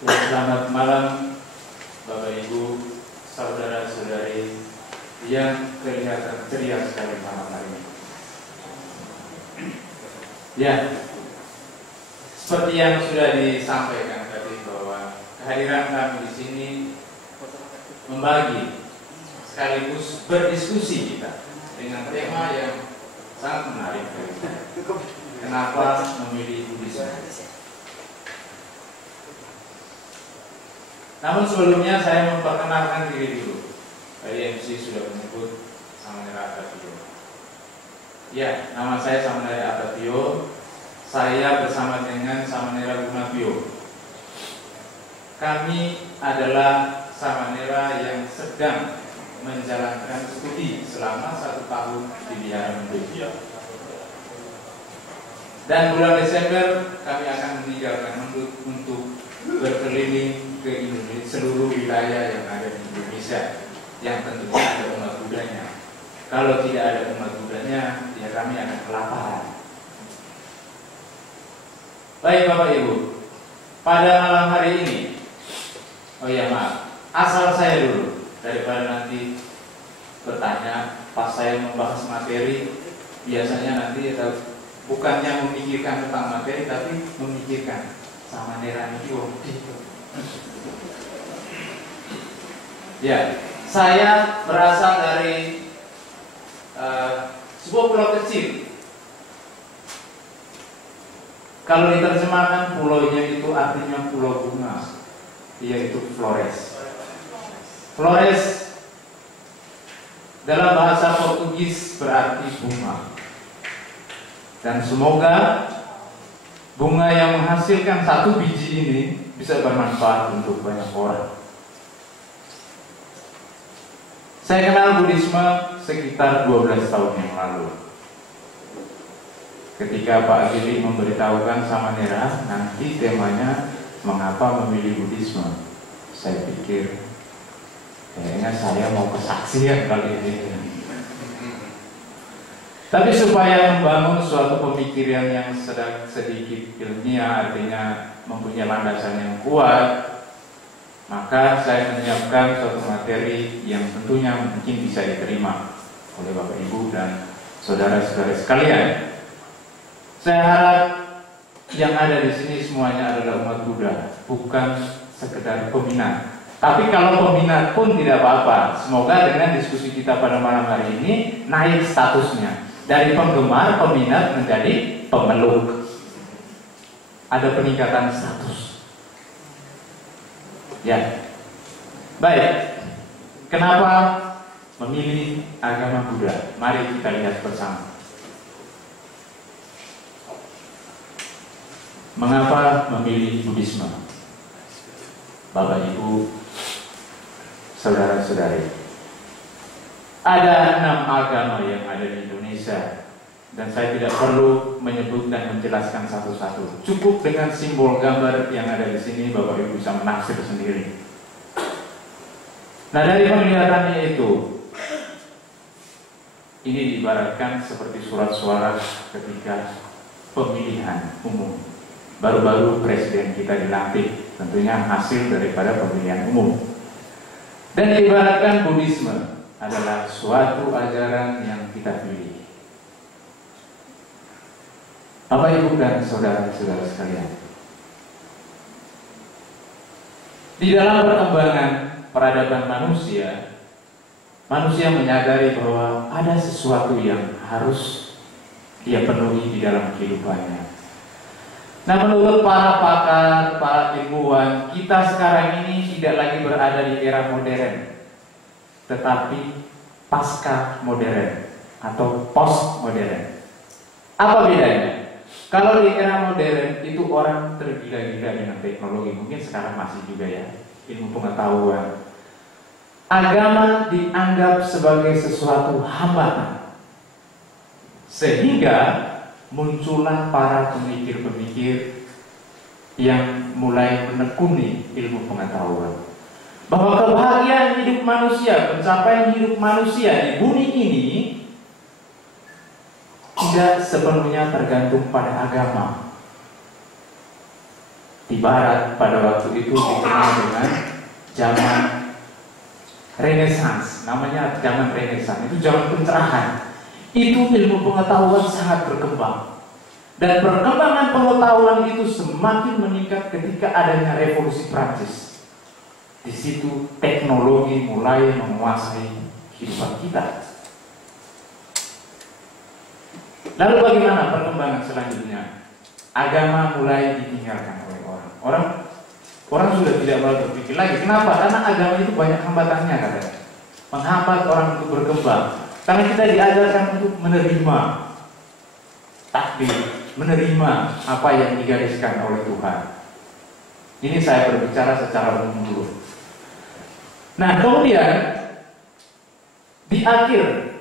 Selamat malam Bapak Ibu, saudara-saudari yang kelihatan ceria sekali malam hari ini. Ya, seperti yang sudah disampaikan tadi bahwa kehadiran kami di sini membagi sekaligus berdiskusi kita dengan tema yang sangat menarik. Kenapa memilih Buddhisme? Namun sebelumnya saya memperkenalkan diri dulu. Tadi MC sudah menyebut Samanera Abatio. Ya, nama saya Samanera Abatio. Saya bersama dengan Samanera Gunabio. Kami adalah Samanera yang sedang menjalankan studi selama 1 tahun di Wihara Mendut. Dan bulan Desember kami akan meninggalkan Mendut untuk berkeliling ke Indonesia, seluruh wilayah yang ada di Indonesia, yang tentunya ada umat Buddhanya. Kalau tidak ada umat Buddhanya, ya kami akan kelaparan. Baik Bapak Ibu, pada malam hari ini, oh ya maaf, asal saya dulu, daripada nanti bertanya pas saya membahas materi, biasanya nanti bukannya memikirkan tentang materi, tapi memikirkan Samanera Nidyo. Ya, saya berasal dari sebuah pulau kecil. Kalau diterjemahkan pulaunya itu artinya pulau bunga, yaitu Flores. Flores dalam bahasa Portugis berarti bunga. Dan semoga bunga yang menghasilkan 1 biji ini bisa bermanfaat untuk banyak orang. Saya kenal Buddhisme sekitar 12 tahun yang lalu. Ketika Pak Gili memberitahukan Samanera, nanti temanya mengapa memilih Buddhisme. Saya pikir, kayaknya saya mau kesaksian kali ini. Tapi supaya membangun suatu pemikiran yang sedikit ilmiah, artinya mempunyai landasan yang kuat, maka saya menyiapkan suatu materi yang tentunya mungkin bisa diterima oleh Bapak Ibu dan saudara-saudara sekalian. Saya harap yang ada di sini semuanya adalah umat Buddha, bukan sekedar peminat. Tapi kalau peminat pun tidak apa-apa. Semoga dengan diskusi kita pada malam hari ini naik statusnya dari penggemar, peminat menjadi pemeluk. Ada peningkatan status. Ya, baik. Kenapa memilih agama Buddha? Mari kita lihat bersama. Mengapa memilih Buddhisme? Bapak Ibu, saudara-saudari, ada 6 agama yang ada di Indonesia, dan saya tidak perlu menyebut dan menjelaskan satu-satu. Cukup dengan simbol gambar yang ada di sini, Bapak Ibu bisa menafsir sendiri. Nah, dari penglihatannya itu, ini diibaratkan seperti surat suara ketika pemilihan umum. Baru-baru presiden kita dilantik, tentunya hasil daripada pemilihan umum. Dan diibaratkan Buddhisme adalah suatu ajaran yang kita pilih. Bapak Ibu dan saudara-saudara sekalian, di dalam perkembangan peradaban manusia, manusia menyadari bahwa ada sesuatu yang harus dia penuhi di dalam kehidupannya. Nah, menurut para pakar, para ilmuwan, kita sekarang ini tidak lagi berada di era modern, tetapi pasca modern atau post modern. Apa bedanya? Kalau di era modern itu orang tergila-gila dengan teknologi, mungkin sekarang masih juga ya, ilmu pengetahuan. Agama dianggap sebagai sesuatu hambatan, sehingga muncullah para pemikir-pemikir yang mulai menekuni ilmu pengetahuan bahwa kebahagiaan hidup manusia, pencapaian hidup manusia di bumi ini tidak sepenuhnya tergantung pada agama. Di Barat pada waktu itu dikenal dengan zaman Renaissance, namanya zaman Renaissance, itu zaman pencerahan. Itu ilmu pengetahuan sangat berkembang. Dan perkembangan pengetahuan itu semakin meningkat ketika adanya revolusi Prancis. Di situ teknologi mulai menguasai kehidupan kita. Lalu bagaimana perkembangan selanjutnya? Agama mulai ditinggalkan oleh orang. Orang sudah tidak mau berpikir lagi. Kenapa? Karena agama itu banyak hambatannya, katanya. Menghambat orang untuk berkembang. Karena kita diajarkan untuk menerima takdir, menerima apa yang digariskan oleh Tuhan. Ini saya berbicara secara umum dulu. Nah, kemudian di akhir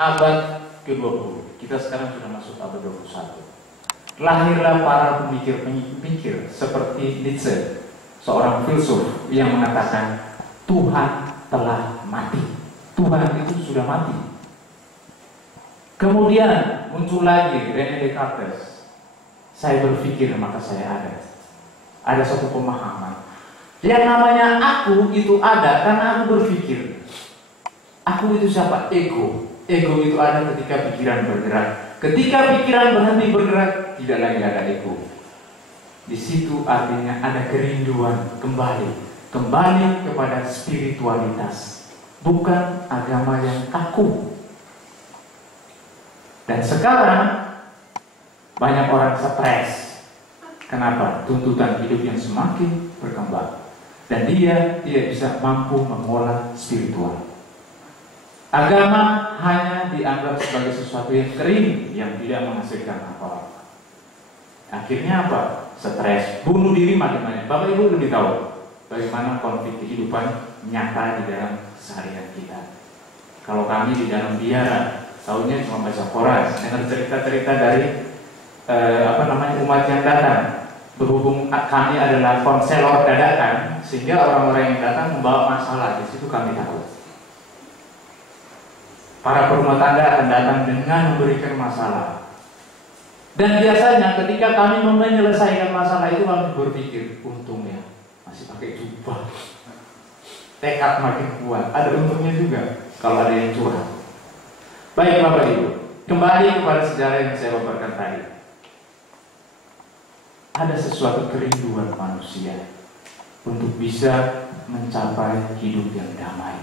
abad ke-20, kita sekarang sudah masuk abad 21. Lahirlah para pemikir-pemikir seperti Nietzsche, seorang filsuf yang mengatakan Tuhan telah mati. Tuhan itu sudah mati. Kemudian muncul lagi René Descartes. Saya berpikir maka saya ada. Ada satu pemahaman. Yang namanya aku itu ada karena aku berpikir. Aku itu siapa? Ego. Ego itu ada ketika pikiran bergerak. Ketika pikiran berhenti bergerak, tidak lagi ada ego. Di situ artinya ada kerinduan kembali kepada spiritualitas, bukan agama yang kaku. Dan sekarang banyak orang stres. Kenapa? Tuntutan hidup yang semakin berkembang, dan dia tidak bisa mampu mengolah spiritual. Agama hanya dianggap sebagai sesuatu yang kering, yang tidak menghasilkan apa-apa. Akhirnya apa? Stres, bunuh diri makin banyak. Bapak Ibu lebih tahu bagaimana konflik kehidupan nyata di dalam keseharian kita. Kalau kami di dalam biara, tahunya cuma baca koran, dengar cerita-cerita dari umat yang datang. Berhubung kami adalah konselor dadakan, sehingga orang-orang yang datang membawa masalah. Di situ kami tahu. Para perumah tangga akan datang dengan memberikan masalah. Dan biasanya ketika kami menyelesaikan masalah itu, kami berpikir, untungnya masih pakai jubah. Tekad makin kuat. Ada untungnya juga kalau ada yang curhat. Baik Bapak Ibu, kembali kepada sejarah yang saya paparkan tadi. Ada sesuatu kerinduan manusia untuk bisa mencapai hidup yang damai.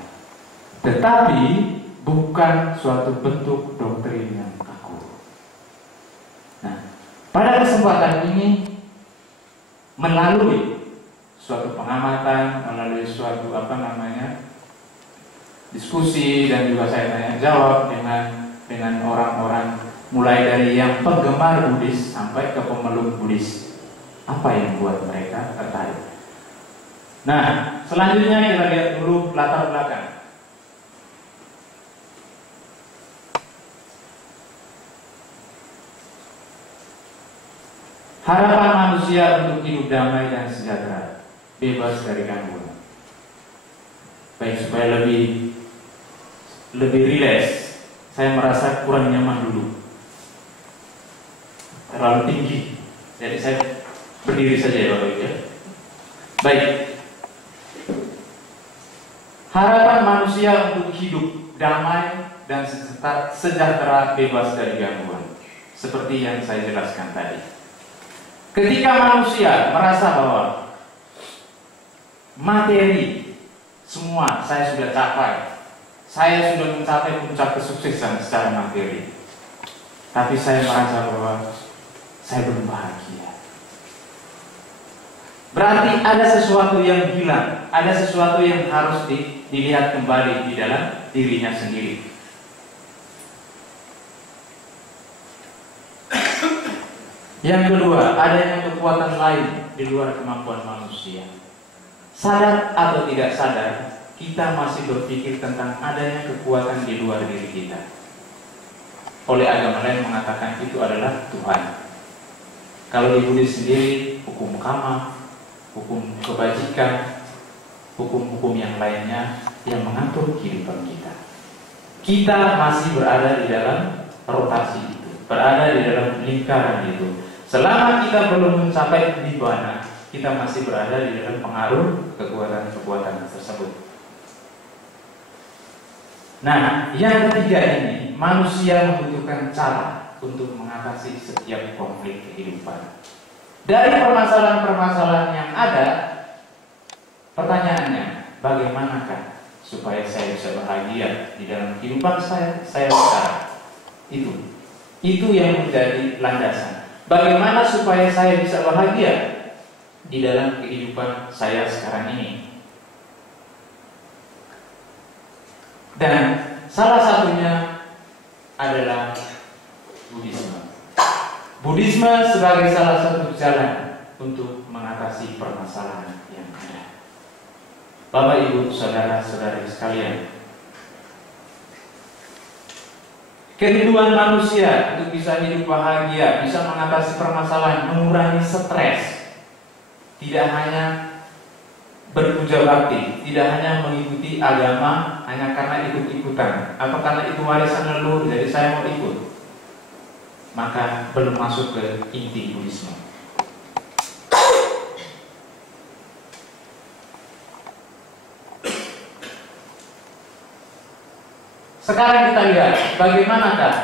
Tetapi bukan suatu bentuk doktrin yang kaku. Nah, pada kesempatan ini, melalui suatu pengamatan, melalui suatu diskusi, dan juga saya tanya jawab dengan orang-orang, mulai dari yang penggemar Buddhis sampai ke pemeluk Buddhis, apa yang membuat mereka tertarik. Nah, selanjutnya kita lihat dulu latar belakang. Harapan manusia untuk hidup damai dan sejahtera, bebas dari gangguan. Baik, supaya lebih rileks, saya merasa kurang nyaman dulu, terlalu tinggi. Jadi saya berdiri saja ya Bapak Ibu ya. Baik. Harapan manusia untuk hidup damai dan sejahtera, bebas dari gangguan, seperti yang saya jelaskan tadi. Ketika manusia merasa bahwa materi semua saya sudah capai, saya sudah mencapai puncak kesuksesan secara materi, tapi saya merasa bahwa saya belum bahagia, berarti ada sesuatu yang hilang, ada sesuatu yang harus dilihat kembali di dalam dirinya sendiri. Yang kedua, adanya kekuatan lain di luar kemampuan manusia. Sadar atau tidak sadar, kita masih berpikir tentang adanya kekuatan di luar diri kita. Oleh agama lain mengatakan itu adalah Tuhan. Kalau di Buddhis sendiri, hukum karma, hukum kebajikan, hukum-hukum yang lainnya yang mengatur kehidupan kita. Kita masih berada di dalam rotasi itu, berada di dalam lingkaran itu. Selama kita belum mencapai nibbana, kita masih berada di dalam pengaruh kekuatan-kekuatan tersebut. Nah, yang ketiga ini, manusia membutuhkan cara untuk mengatasi setiap konflik kehidupan. Dari permasalahan-permasalahan yang ada, pertanyaannya, bagaimanakah supaya saya bisa bahagia di dalam kehidupan saya sekarang? Itu yang menjadi landasan. Bagaimana supaya saya bisa bahagia di dalam kehidupan saya sekarang ini? Dan salah satunya adalah Buddhisme. Buddhisme sebagai salah satu jalan untuk mengatasi permasalahan yang ada. Bapak, Ibu, saudara-saudari sekalian, kerinduan manusia untuk bisa hidup bahagia, bisa mengatasi permasalahan, mengurangi stres, tidak hanya berpuja bakti, tidak hanya mengikuti agama hanya karena ikut-ikutan atau karena itu warisan leluhur, jadi saya mau ikut, maka belum masuk ke inti Buddhisme. Sekarang kita lihat bagaimanakah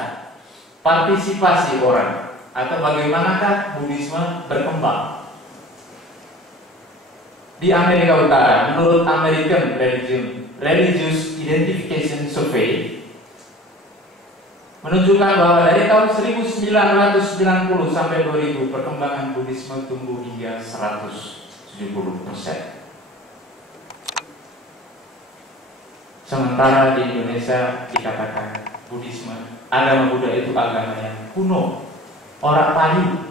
partisipasi orang atau bagaimanakah Buddhisme berkembang. Di Amerika Utara, menurut American Religious Identification Survey, menunjukkan bahwa dari tahun 1990 sampai 2000 perkembangan Buddhisme tumbuh hingga 170%. Sementara di Indonesia dikatakan Buddhisme, agama Buddha itu agama yang kuno, orang Pali.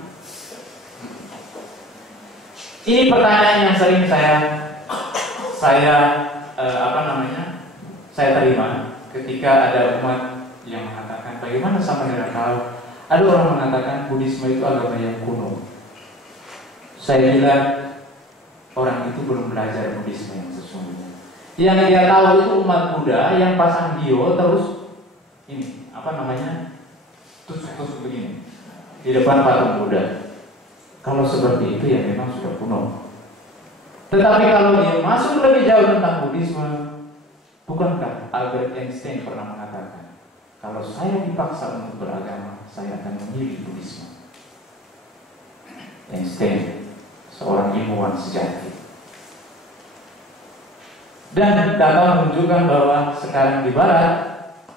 Ini pertanyaan yang sering saya terima ketika ada umat yang mengatakan, bagaimana sama dengan kalau ada orang mengatakan Buddhisme itu agama yang kuno. Saya bilang orang itu belum belajar Buddhisme yang sesungguhnya. Yang dia tahu itu umat Buddha yang pasang bio terus ini tusuk-tusuk begini di depan patung Buddha. Kalau seperti itu ya memang sudah kuno. Tetapi kalau dia masuk lebih jauh tentang Buddhisme, bukankah Albert Einstein pernah mengatakan, kalau saya dipaksa untuk beragama, saya akan memilih Buddhisme. Einstein, seorang ilmuwan sejati. Dan data menunjukkan bahwa sekarang di Barat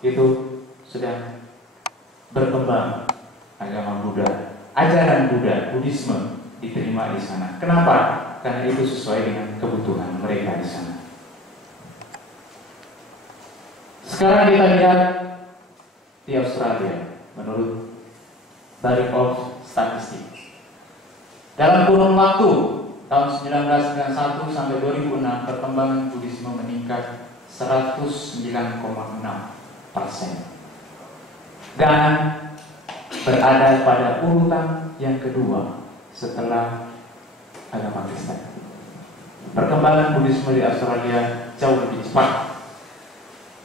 itu sedang berkembang agama Buddha, ajaran Buddha, Buddhisme diterima di sana. Kenapa? Karena itu sesuai dengan kebutuhan mereka di sana. Sekarang kita lihat di Australia, menurut Bureau of Statistics, dalam kurun waktu tahun 1991 sampai 2006 perkembangan Buddhisme meningkat 109,6% dan berada pada urutan yang kedua setelah agama Kristen. Perkembangan Buddhisme di Australia jauh lebih cepat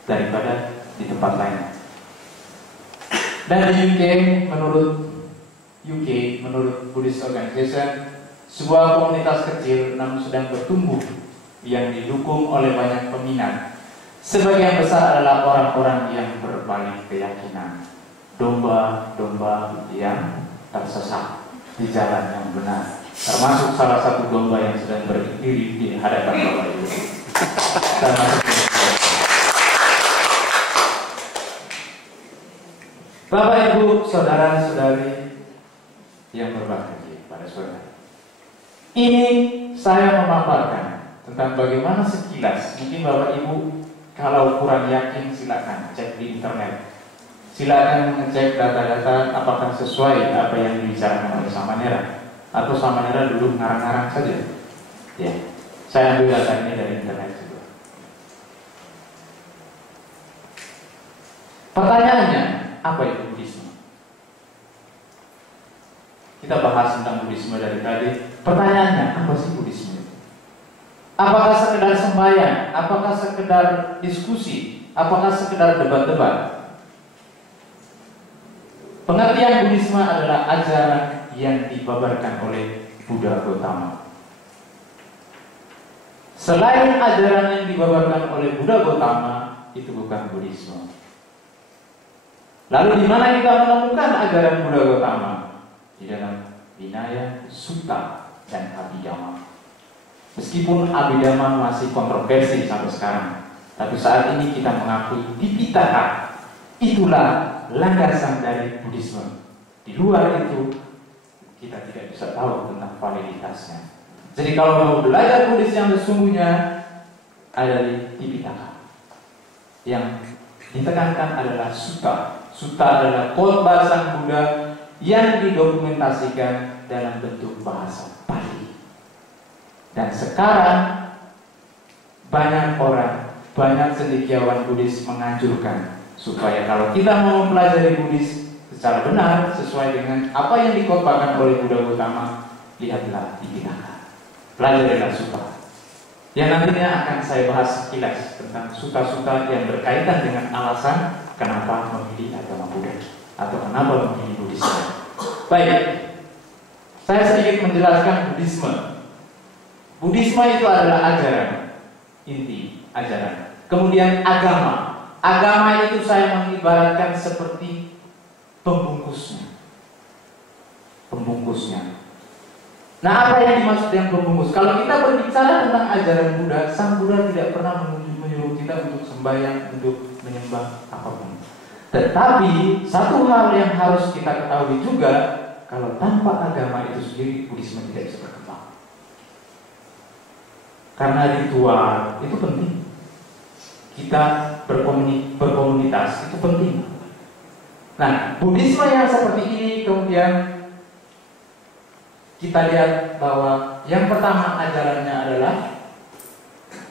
daripada di tempat lain. Dan di UK menurut Buddhist Organization, sebuah komunitas kecil namun sedang bertumbuh yang didukung oleh banyak peminat. Sebagian besar adalah orang-orang yang berbalik keyakinan, domba-domba yang tersesat di jalan yang benar, termasuk salah satu domba yang sedang berdiri di hadapan Bapak Ibu. Bapak Ibu, saudara-saudari yang berbahagia pada sore hari. Ini saya memaparkan tentang bagaimana sekilas, mungkin Bapak Ibu kalau kurang yakin silakan cek di internet. Silakan mengecek data-data apakah sesuai apa yang dibicarakan oleh Samanera, atau Samanera dulu ngarang-ngarang saja. Ya, saya ambil data ini dari internet juga. Pertanyaannya, apa itu Buddhisme? Kita bahas tentang Buddhisme dari tadi. Pertanyaannya, apa sih Buddhisme? Apakah sekedar sembahyang? Apakah sekedar diskusi? Apakah sekedar debat-debat? Pengertian Buddhisme adalah ajaran yang dibabarkan oleh Buddha Gautama. Selain ajaran yang dibabarkan oleh Buddha Gautama, itu bukan Buddhisme. Lalu di mana kita menemukan ajaran Buddha Gautama? Di dalam Vinaya, Sutta, dan Abhidhamma. Meskipun Abhidhamma masih kontroversi sampai sekarang, tapi saat ini kita mengakui Tipitaka itulah landasan dari Buddhisme. Di luar itu kita tidak bisa tahu tentang validitasnya. Jadi kalau mau belajar Buddhis yang sesungguhnya, ada di Tipitaka. Yang ditekankan adalah Sutta. Sutta adalah khotbah Sang Buddha yang didokumentasikan dalam bentuk bahasa Pali. Dan sekarang banyak orang, banyak cendekiawan Buddhis menganjurkan supaya kalau kita mau mempelajari Buddhis secara benar sesuai dengan apa yang dikhotbahkan oleh Buddha Gautama, lihatlah Tipitaka, pelajarilah Sutta. Yang nantinya akan saya bahas sekilas tentang sutta-sutta yang berkaitan dengan alasan kenapa memilih agama Buddha atau kenapa memilih Buddhisme. Baik, saya sedikit menjelaskan Buddhisme. Buddhisme itu adalah ajaran, inti ajaran. Kemudian agama. Agama itu saya mengibaratkan seperti pembungkusnya. Pembungkusnya. Nah, apa yang dimaksud dengan pembungkus? Kalau kita berbicara tentang ajaran Buddha, Sang Buddha tidak pernah menyuruh kita untuk sembahyang, untuk menyembah apapun. Tetapi satu hal yang harus kita ketahui juga, kalau tanpa agama itu sendiri, Buddhisme tidak bisa berkembang. Karena ritual itu penting. Kita berkomunitas itu penting. Nah, Buddhisme yang seperti ini kemudian kita lihat bahwa yang pertama ajarannya adalah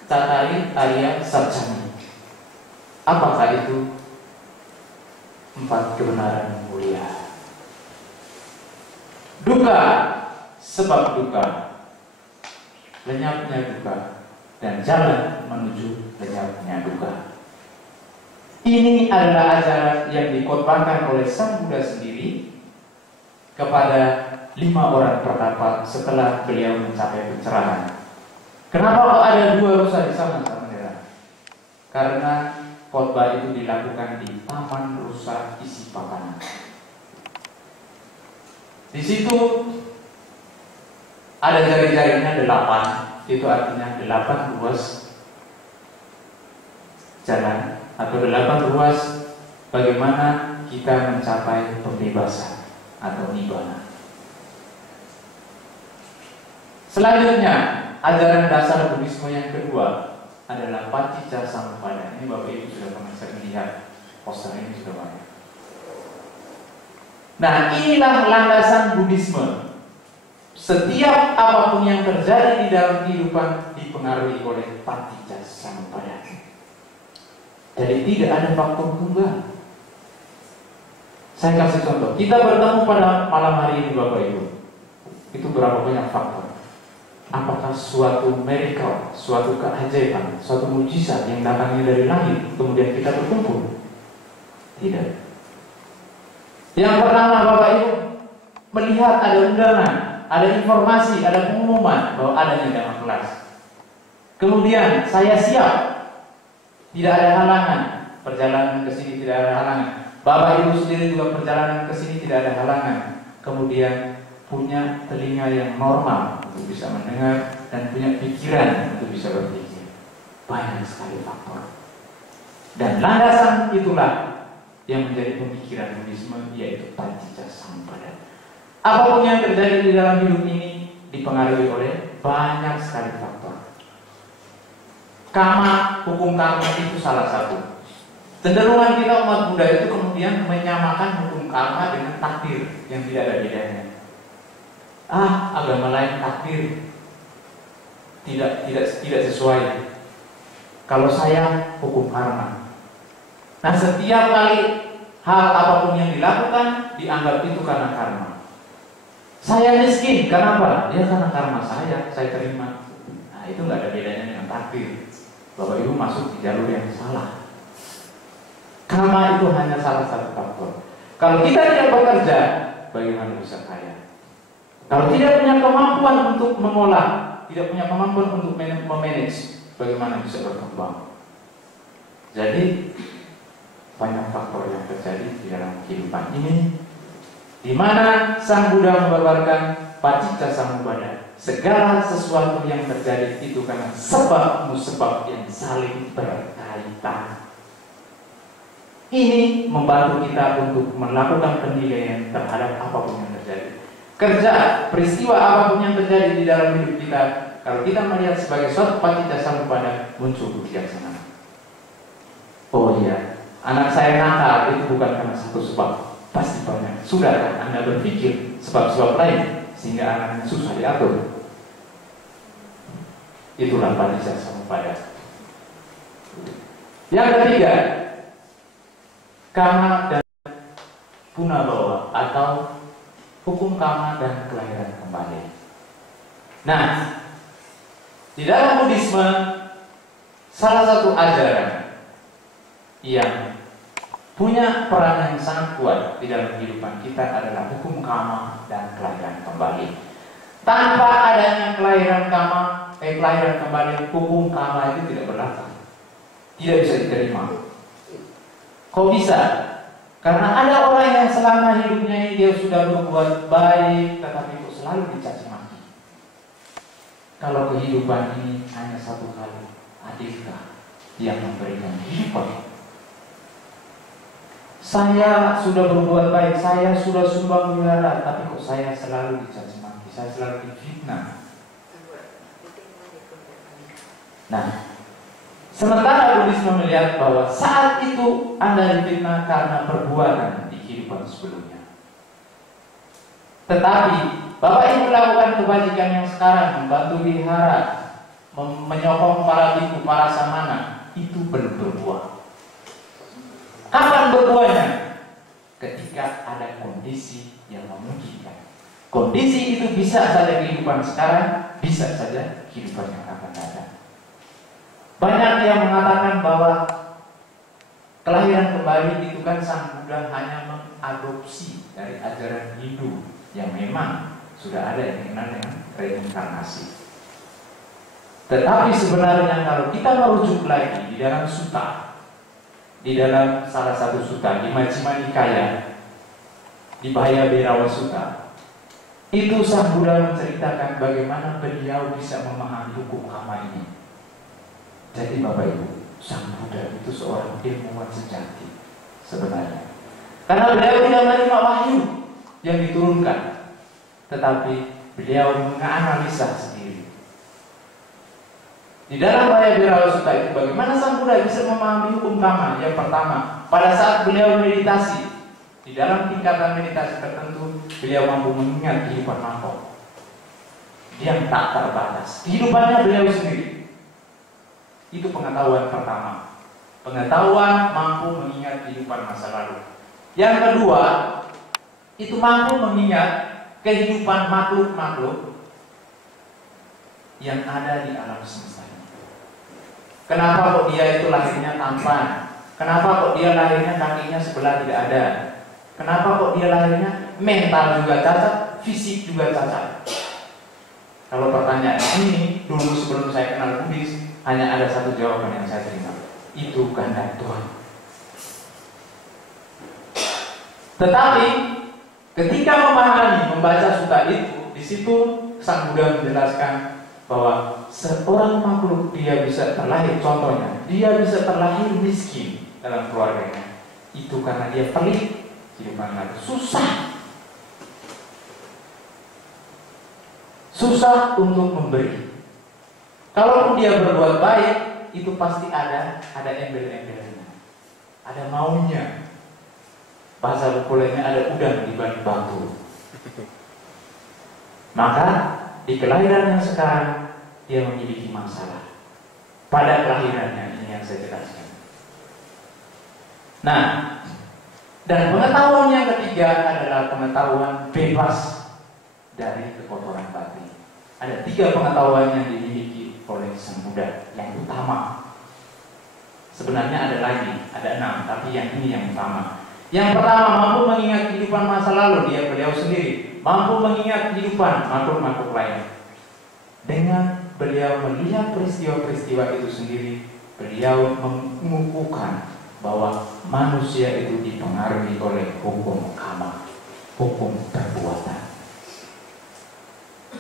Cattari Arya Satchami. Apakah itu? 4 kebenaran yang mulia. Duka, sebab duka, lenyapnya duka, dan jalan menuju lenyapnya duka. Ini adalah ajaran yang dikhotbahkan oleh Sang Buddha sendiri kepada 5 orang pertapa setelah beliau mencapai pencerahan. Kenapa kok ada 2 rusa di sana, saudara? Karena khotbah itu dilakukan di Taman Rusa Isipavana. Di situ ada jari-jarinya 8, itu artinya 8 ruas jalan atau 8 ruas bagaimana kita mencapai pembebasan atau nibbana. Selanjutnya, ajaran dasar Buddhisme yang kedua adalah Paticca Samuppada. Ini Bapak Ibu sudah pernah sering lihat poster ini sudah banyak. Nah, inilah landasan Buddhisme. Setiap apapun yang terjadi di dalam kehidupan dipengaruhi oleh Paticca Samuppada. Jadi tidak ada faktor tunggal. Saya kasih contoh. Kita bertemu pada malam hari ini Bapak Ibu. Itu berapa banyak faktor? Apakah suatu miracle, suatu keajaiban, suatu mujizat yang datangnya dari langit kemudian kita berkumpul? Tidak. Yang pertama Bapak Ibu melihat ada undangan, ada informasi, ada pengumuman bahwa adanya dalam kelas. Kemudian saya siap, tidak ada halangan, perjalanan ke sini tidak ada halangan. Bapak Ibu sendiri juga perjalanan ke sini tidak ada halangan. Kemudian punya telinga yang normal untuk bisa mendengar dan punya pikiran untuk bisa berpikir. Banyak sekali faktor. Dan landasan itulah yang menjadi pemikiran Buddhisme, yaitu Paticca Samuppada. Apapun yang terjadi di dalam hidup ini dipengaruhi oleh banyak sekali faktor. Karma, hukum karma itu salah satu. Cenderungan kita umat Buddha itu kemudian menyamakan hukum karma dengan takdir yang tidak ada bedanya. Agama lain takdir tidak sesuai. Kalau saya hukum karma. Nah, setiap kali hal apapun yang dilakukan dianggap itu karena karma. Saya miskin, kenapa? Ya karena karma saya terima. Nah, itu nggak ada bedanya dengan takdir. Bapak Ibu masuk di jalur yang salah. Karma itu hanya salah satu faktor. Kalau kita tidak bekerja, bagaimana bisa kaya? Kalau tidak punya kemampuan untuk mengolah, tidak punya kemampuan untuk memanage, bagaimana bisa berkembang? Jadi banyak faktor yang terjadi di dalam kehidupan ini, di mana Sang Buddha mengabarkan Paticca Samuppada. Segala sesuatu yang terjadi itu karena sebab musabab yang saling berkaitan. Ini membantu kita untuk melakukan penilaian terhadap apapun yang terjadi. Kerja, peristiwa apapun yang terjadi di dalam hidup kita, kalau kita melihat sebagai suatu Paticca Samuppada, muncul kebijaksanaan. Oh iya, anak saya nakal itu bukan karena satu sebab, pasti banyak. Sudah kan Anda berpikir sebab-sebab lain sehingga anaknya susah diatur? Itulah Paticca Samuppada. Yang ketiga, karma dan punabhawa atau hukum karma dan kelahiran kembali. Nah, di dalam Buddhisme salah satu ajaran yang punya peran yang sangat kuat di dalam kehidupan kita adalah hukum karma dan kelahiran kembali. Tanpa adanya kelahiran kembali, hukum karma itu tidak berlaku, tidak bisa diterima. Kok bisa? Karena ada orang yang selama hidupnya ini dia sudah berbuat baik, tetapi kok selalu dicaci maki. Kalau kehidupan ini hanya satu kali, adilkah yang memberikan kehidupan? Saya sudah berbuat baik, saya sudah sumbang wihara, tapi kok saya selalu dicaci maki, saya selalu difitnah. Nah, sementara Buddhisme melihat bahwa saat itu Anda difitnah karena perbuatan di kehidupan sebelumnya. Tetapi Bapak Ibu melakukan kebajikan yang sekarang, membantu wihara, menyokong para biku, para samana, itu belum berbuah. Kapan berbuahnya? Ketika ada kondisi yang memungkinkan. Kondisi itu bisa saja kehidupan sekarang, bisa saja kehidupan yang akan datang. Banyak yang mengatakan bahwa kelahiran kembali itu kan Sang Buddha hanya mengadopsi dari ajaran Hindu yang memang sudah ada yang dikenal dengan reinkarnasi. Tetapi sebenarnya kalau kita merujuk lagi di dalam sutta, di dalam salah satu sutta di Majjhima Nikaya, di Bahaya Berawa Sutta, itu Sang Buddha menceritakan bagaimana beliau bisa memahami hukum karma ini. Jadi Bapak Ibu, Sang Buddha itu seorang ilmuwan sejati sebenarnya. Karena beliau tidak menerima wahyu yang diturunkan, tetapi beliau menganalisa sendiri. Di dalam Bahaya Berawa Sutta itu bagaimana Sang Buddha bisa memahami hukum karma? Yang pertama, pada saat beliau meditasi, di dalam tingkatan meditasi tertentu, beliau mampu mengingat kehidupan makhluk yang tak terbatas. Kehidupannya beliau sendiri. Itu pengetahuan pertama. Pengetahuan mampu mengingat kehidupan masa lalu. Yang kedua, itu mampu mengingat kehidupan makhluk-makhluk yang ada di alam semesta ini. Kenapa kok dia itu lahirnya tampan? Kenapa kok dia lahirnya kakinya sebelah tidak ada? Kenapa kok dia lahirnya mental juga cacat, fisik juga cacat? Kalau pertanyaan ini dulu sebelum saya kenal Buddhis, hanya ada satu jawaban yang saya terima, itu kehendak Tuhan. Tetapi ketika membaca sutta itu, di situ Sang Buddha menjelaskan bahwa seorang makhluk dia bisa terlahir, contohnya dia bisa terlahir miskin dalam keluarganya, itu karena dia pelit, kehidupan lagi susah untuk memberi. Kalaupun dia berbuat baik, itu pasti ada embel-embelnya. ada maunya. Bahasa populernya ada udang di balik batu. Maka di kelahiran yang sekarang dia memiliki masalah. Pada kelahirannya ini yang saya jelaskan. Nah, dan pengetahuan yang ketiga adalah pengetahuan bebas dari kekotoran batin. Ada 3 pengetahuan yang dimiliki oleh sang Buddha. Yang utama, sebenarnya ada lagi, ada 6, tapi yang ini yang utama. Yang pertama, mampu mengingat kehidupan masa lalu, beliau sendiri mampu mengingat kehidupan makhluk-makhluk lain. Dengan beliau melihat peristiwa-peristiwa itu sendiri, beliau mengukuhkan bahwa manusia itu dipengaruhi oleh hukum karma, hukum perbuatan.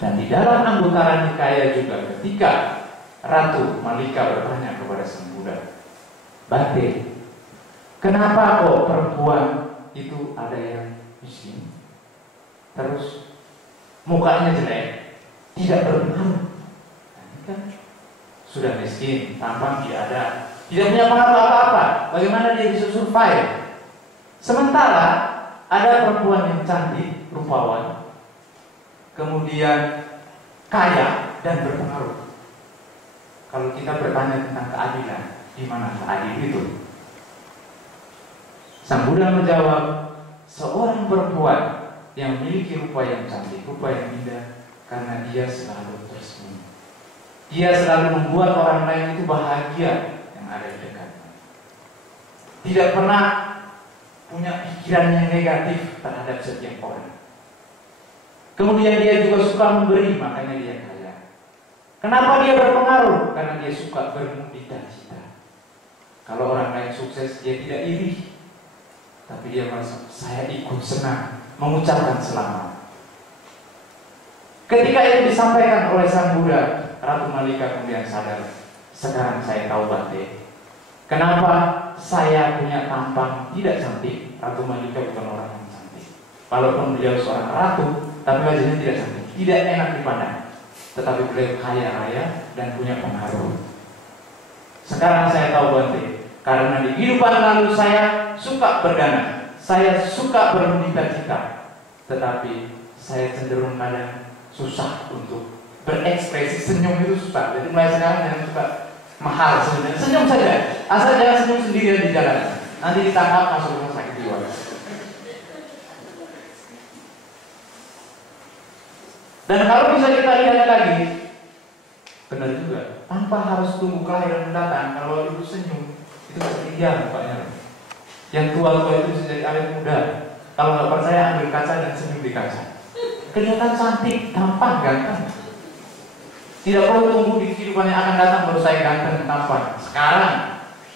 Dan di dalam Anggutara Nikaya juga ketika Ratu Malika bertanya kepada Sang Buddha, Bante, kenapa kok perempuan itu ada yang miskin, terus mukanya jelek, tidak berpengaruh? Nah, ini kan sudah miskin, tampang tidak ada, tidak punya pengaruh apa-apa. Bagaimana dia bisa survive? Sementara ada perempuan yang cantik, rupawan, kemudian kaya dan berpengaruh. Kalau kita bertanya tentang keadilan, di mana keadilan itu? Sang Buddha menjawab, seorang perempuan yang memiliki rupa yang cantik, rupa yang indah, karena dia selalu tersenyum. Dia selalu membuat orang lain itu bahagia yang ada di dekatnya. Tidak pernah punya pikiran yang negatif terhadap setiap orang. Kemudian dia juga suka memberi, makanya dia kaya. Kenapa dia berpengaruh? Karena dia suka bermudita-cita. Kalau orang lain sukses, dia tidak iri, tapi dia merasa, saya ikut senang, mengucapkan selamat. Ketika itu disampaikan oleh Sang Buddha, Ratu Malika kemudian sadar, sekarang saya tahu Bante, kenapa saya punya tampang tidak cantik. Ratu Malika bukan orang yang cantik. Walaupun beliau seorang ratu, tapi wajahnya tidak cantik, tidak enak dipandang. Tetapi beliau kaya raya dan punya pengaruh. Sekarang saya tahu Bante, karena di kehidupan lalu saya suka berdana, saya suka bermudita-cita, tetapi saya cenderung kadang susah untuk berekspresi. Senyum itu susah. Jadi mulai sekarang jangan suka mahal senyum. Senyum saja, asal jangan senyum sendirian di jalan. Nanti ditangkap masuk rumah sakit jiwa. Dan kalau bisa kita lihat lagi, benar juga, tanpa harus tunggu kelahiran mendatang. Kalau ibu senyum, itu ketinggian mukanya. Yang tua-tua itu bisa jadi awet muda. Kalau nggak percaya, ambil kaca dan senyum di kaca. Kelihatan cantik, tampang, ganteng. Tidak perlu tunggu di kehidupan yang akan datang baru saya ganteng, tampan. Sekarang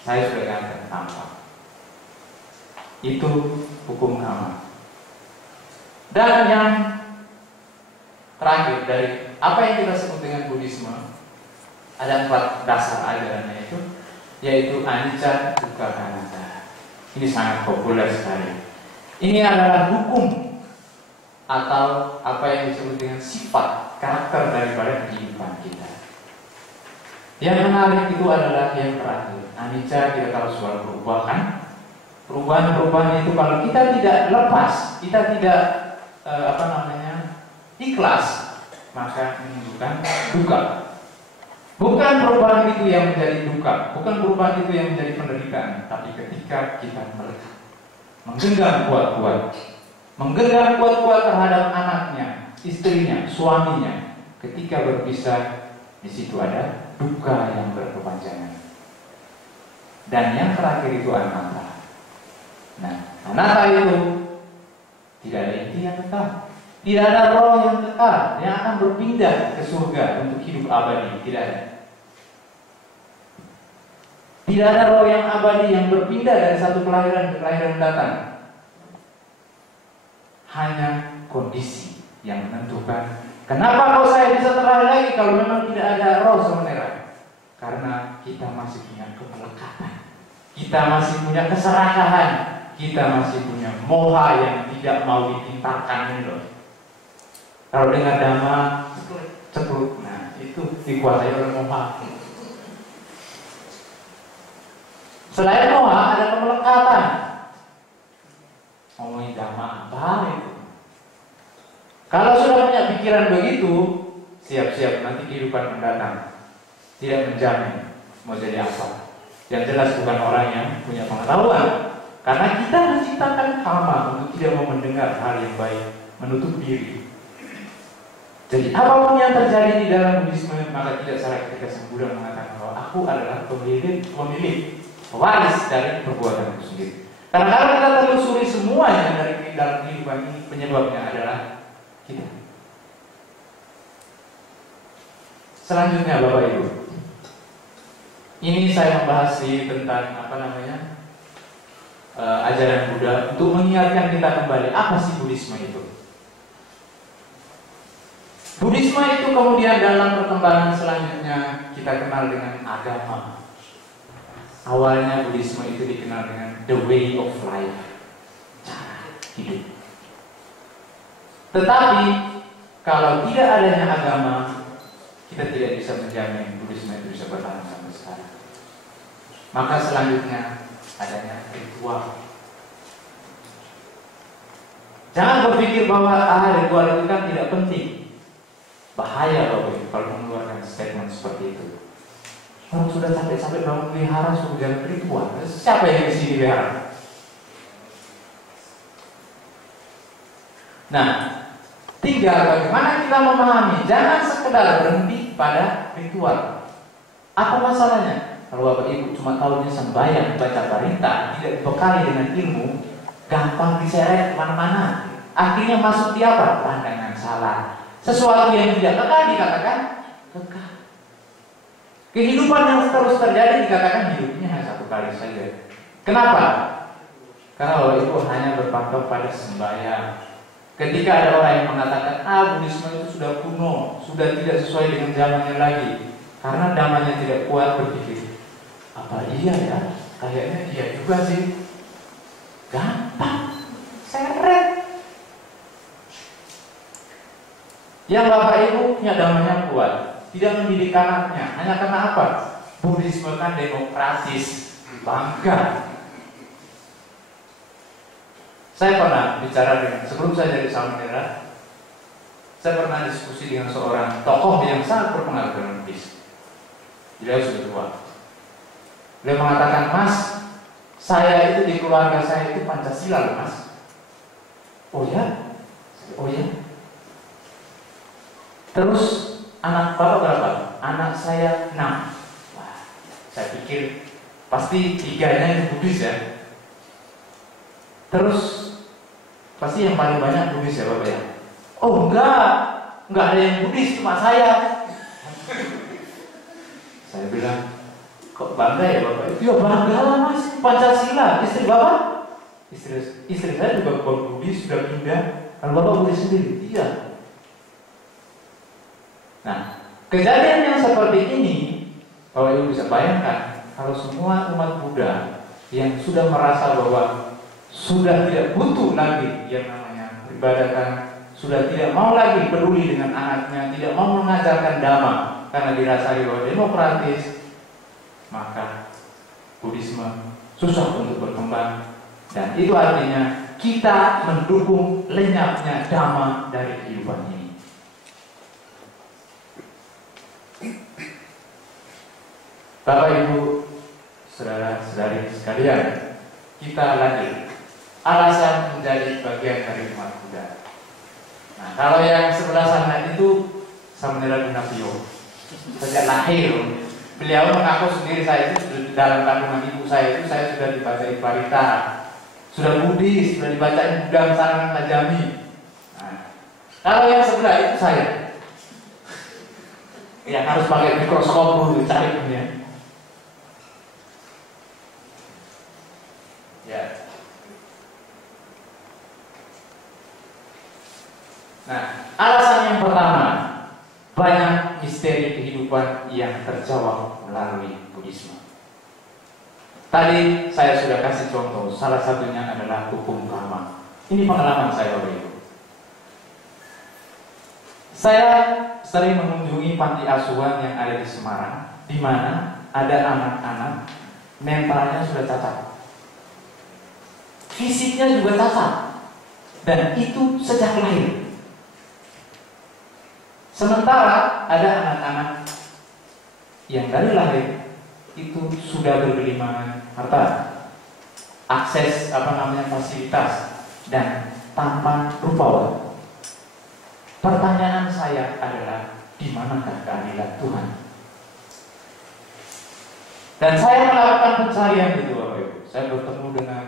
saya sudah ganteng, tampan. Itu hukum karma. Dan yang terakhir dari apa yang kita sebut dengan Buddhisme, ada 4 dasar ajarannya itu, yaitu anicca, dukkha, anatta. Ini sangat populer sekali. Ini adalah hukum atau apa yang disebut dengan sifat, karakter daripada kehidupan kita. Yang menarik itu adalah yang terakhir, anicca. Kita tahu soal perubahan. Perubahan-perubahan itu kalau kita tidak lepas, kita tidak ikhlas, maka menimbulkan duka. Bukan perubahan itu yang menjadi duka, bukan perubahan itu yang menjadi penderitaan, tapi ketika kita melekat, menggenggam kuat-kuat terhadap anaknya, istrinya, suaminya, ketika berpisah, di situ ada duka yang berkepanjangan. Dan yang terakhir itu anatta. Nah, anatta itu tidak ada inti yang tetap. Tidak ada roh yang kekal yang akan berpindah ke surga untuk hidup abadi. Tidak ada. Tidak ada roh yang abadi yang berpindah dari satu kelahiran ke kelahiran mendatang. Hanya kondisi yang menentukan. Kenapa kok saya bisa terlahir lagi kalau memang tidak ada roh sementara? Karena kita masih punya kemelekatan, kita masih punya keserakahan, kita masih punya moha yang tidak mau ditintakan ini loh. Kalau dengar dhamma, cekluk, nah itu dikuasai oleh moha. Selain Noah ada kemelekatan. Ngomongin dhamma apa itu? Kalau sudah punya pikiran begitu, siap-siap nanti kehidupan mendatang tidak menjamin mau jadi apa. Yang jelas bukan orang yang punya pengetahuan. Karena kita menciptakan hama untuk tidak mau mendengar hal yang baik, menutup diri. Jadi apapun yang terjadi di dalam Buddhisme, maka tidak salah ketika Sang Buddha mengatakan bahwa aku adalah pemilik, pewaris dari perbuatanku sendiri. Karena kalau kita telusuri semuanya dari dalam kehidupan ini, penyebabnya adalah kita. Selanjutnya Bapak Ibu, ini saya membahas tentang ajaran Buddha untuk mengingatkan kita kembali apa sih Buddhisme itu. Buddhisme itu kemudian dalam perkembangan selanjutnya kita kenal dengan agama. Awalnya Buddhisme itu dikenal dengan the way of life, cara hidup. Tetapi kalau tidak adanya agama, kita tidak bisa menjamin Buddhisme itu bisa bertahan sampai sekarang. Maka selanjutnya adanya ritual. Jangan berpikir bahwa ritual itu kan tidak penting. Bahaya Bapak Ibu kalau mengeluarkan statement seperti itu. Orang sudah sampai bangun wihara suruh jalan ritual. Siapa yang isi di wihara? Nah, tinggal bagaimana kita memahami. Jangan sekedar berhenti pada ritual. Apa masalahnya? Kalau Bapak Ibu cuma tahunya sembahyang, baca barita, tidak dibekali dengan ilmu, gampang diseret kemana-mana. Akhirnya masuk di apa? Pandangan salah. Sesuatu yang tidak kekal dikatakan kekal. Kehidupan yang terus terjadi dikatakan hidupnya hanya satu kali saja. Kenapa? Karena Bapak Ibu hanya berpatok pada sembahyang. Ketika ada orang yang mengatakan Buddhisme itu sudah kuno, sudah tidak sesuai dengan zamannya lagi, karena zamannya tidak kuat berpikir, apa iya ya? Kayaknya iya juga sih. Gampang, seret. Yang Bapak Ibu punya zamannya kuat, tidak mendidik anaknya, hanya karena apa? Buddhisme kan demokratis, bangga. Saya pernah bicara sebelum saya jadi samanera, saya pernah diskusi dengan seorang tokoh yang sangat berpengaruh dalam Buddhisme. Beliau sudah tua. Beliau mengatakan, Mas, saya itu di keluarga saya itu Pancasila loh Mas. Oh ya? Oh ya? Terus anak Bapak berapa? Anak saya 6. Wah, saya pikir pasti 3-nya itu Buddhis ya. Terus pasti yang paling banyak Buddhis ya Bapak ya? Oh enggak ada yang Buddhis, cuma saya. Saya bilang, kok bangga ya Bapak? Ya bangga lah Mas, Pancasila. Istri Bapak? Istri saya juga Buddhis, sudah pindah. Kalau Bapak Buddhis sendiri? Iya. Nah, kejadian yang seperti ini, Bapak Ibu bisa bayangkan kalau semua umat Buddha yang sudah merasa bahwa sudah tidak butuh lagi yang namanya peribadatan, sudah tidak mau lagi peduli dengan anaknya, tidak mau mengajarkan dhamma karena dirasai bahwa demokratis, maka Buddhisme susah untuk berkembang. Dan itu artinya kita mendukung lenyapnya dhamma dari kehidupan ini. Bapak Ibu, saudara-saudari sekalian, kita lanjut. Alasan menjadi bagian dari umat Buddha. Nah, kalau yang sebelah sana itu Samanera Dinapio. Sejak lahir, beliau mengaku sendiri, saya itu dalam kandungan ibu saya itu saya sudah dibacain Parita, sudah Buddhis, sudah dibacain Buddha Sarangan Najami. Nah, kalau yang sebelah itu saya, yang harus pakai mikroskop dulu cari punya. Ya. Nah, alasan yang pertama, banyak misteri kehidupan yang terjawab melalui Buddhisme. Tadi saya sudah kasih contoh, salah satunya adalah hukum karma. Ini pengalaman saya Bapak Ibu. Saya sering mengunjungi panti asuhan yang ada di Semarang, di mana ada anak-anak mentalnya sudah cacat, fisiknya juga cacat, dan itu sejak lahir. Sementara ada anak-anak yang dari lahir itu sudah bergelimangan harta, akses fasilitas, dan tanpa rupawan. Pertanyaan saya adalah, di manakah keadilan Tuhan? Dan saya melakukan pencarian itu, Bapak Ibu. Saya bertemu dengan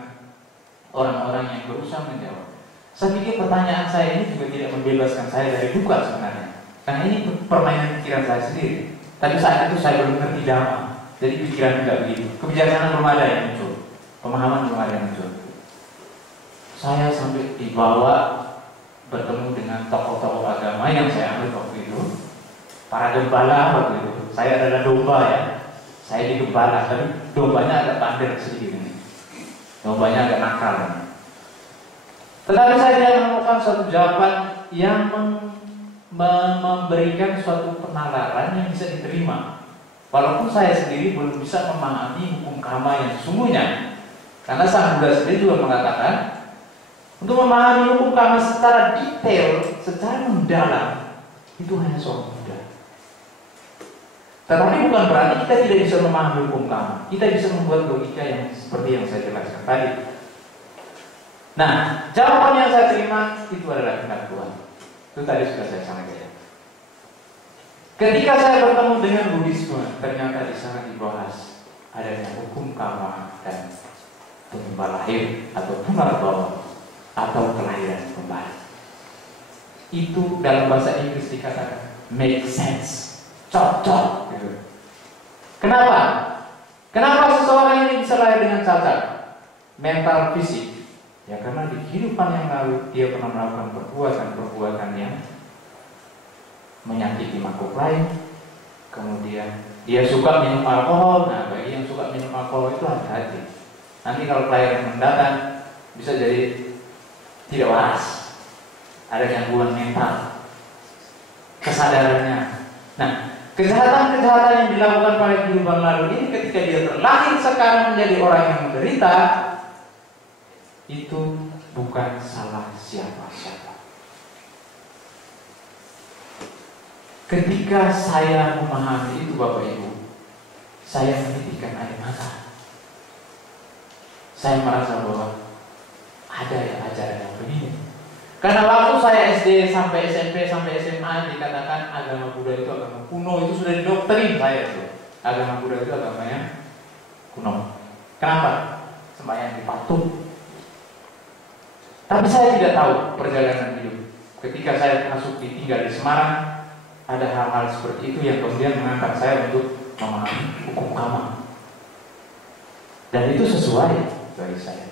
orang-orang yang berusaha menjawab. Saya pikir pertanyaan saya ini juga tidak membebaskan saya dari duka sebenarnya, karena ini permainan pikiran saya sendiri. Tapi saat itu saya belum mengerti dhamma, jadi pikiran tidak begitu. Kebijaksanaan belum ada yang muncul, pemahaman belum ada yang muncul. Saya sampai dibawa bertemu dengan tokoh-tokoh agama yang saya ambil waktu itu, para gembala waktu itu. Saya adalah domba ya, saya digembala, tapi dombanya agak bandel sedikit ini, dombanya agak nakal. Tetapi saya tidak menemukan suatu jawaban yang memberikan suatu penalaran yang bisa diterima, walaupun saya sendiri belum bisa memahami hukum karma yang sesungguhnya. Karena Sang Buddha sendiri juga mengatakan, untuk memahami hukum karma secara detail, secara mendalam, itu hanya seorang Buddha. Tetapi bukan berarti kita tidak bisa memahami hukum karma. Kita bisa membuat logika yang seperti yang saya jelaskan tadi. Nah, jawaban yang saya terima itu adalah kehendak Tuhan. Itu tadi sudah saya sampaikan. Ketika saya bertemu dengan Buddhisme, ternyata di sana dibahas adanya hukum karma dan penyembah lahir atau punarbawa atau kelahiran kembali. Itu dalam bahasa Inggris dikatakan make sense, cocok. Gitu. Kenapa? Kenapa seseorang ini bisa lahir dengan cacat mental, fisik? Ya karena di kehidupan yang lalu dia pernah melakukan perbuatan-perbuatan yang menyakiti makhluk lain. Kemudian dia suka minum alkohol. Nah, bagi yang suka minum alkohol itu hati-hati. Nanti kalau kelahiran mendatang bisa jadi tidak waras, ada gangguan mental, kesadarannya. Nah, kejahatan-kejahatan yang dilakukan pada kehidupan lalu ini ketika dia terlahir sekarang menjadi orang yang menderita, itu bukan salah siapa-siapa. Ketika saya memahami itu, Bapak Ibu, saya menitikkan air mata. Saya merasa bahwa ada yang ajaran yang begini. Karena waktu saya SD sampai SMP sampai SMA dikatakan agama Buddha itu agama kuno, itu sudah didoktrin saya itu. Agama Buddha itu agamanya kuno. Kenapa? Sembahyang di patung. Tapi saya tidak tahu perjalanan hidup. Ketika saya masuk tinggal di Semarang, ada hal-hal seperti itu yang kemudian mengangkat saya untuk memahami hukum karma. Dan itu sesuai bagi saya.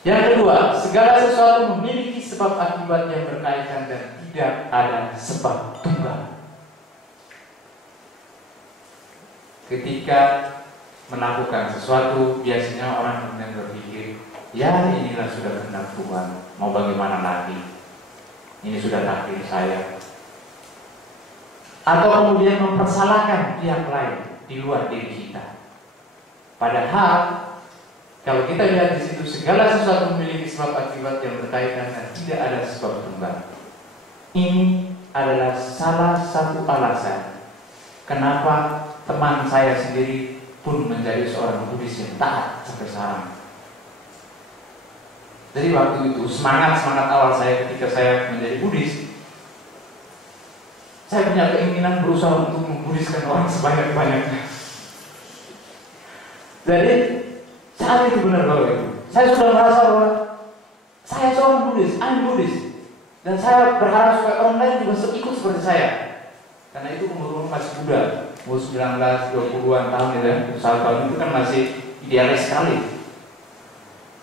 Yang kedua, segala sesuatu memiliki sebab akibat yang berkaitan dan tidak ada sebab tunggal. Ketika melakukan sesuatu, biasanya orang kemudian berpikir, ya inilah sudah kehendak Tuhan, mau bagaimana lagi? Ini sudah takdir saya. Atau kemudian mempersalahkan pihak lain di luar diri kita. Padahal kalau kita lihat di situ, segala sesuatu memiliki sebab akibat yang berkaitan dan tidak ada sebab tunggal. Ini adalah salah satu alasan kenapa teman saya sendiri pun menjadi seorang Buddhis yang taat sampai sekarang. Jadi waktu itu semangat awal saya ketika saya menjadi Buddhis, saya punya keinginan berusaha untuk membuddhiskan orang sebanyak-banyaknya. Jadi saat itu benar Bapak Ibu, saya sudah merasa bahwa saya seorang Buddhis, I'm Buddhis, dan saya berharap supaya orang lain juga ikut seperti saya. Karena itu umur masih muda, umur 19, 20-an tahun ya, 1 tahun itu kan masih idealis sekali.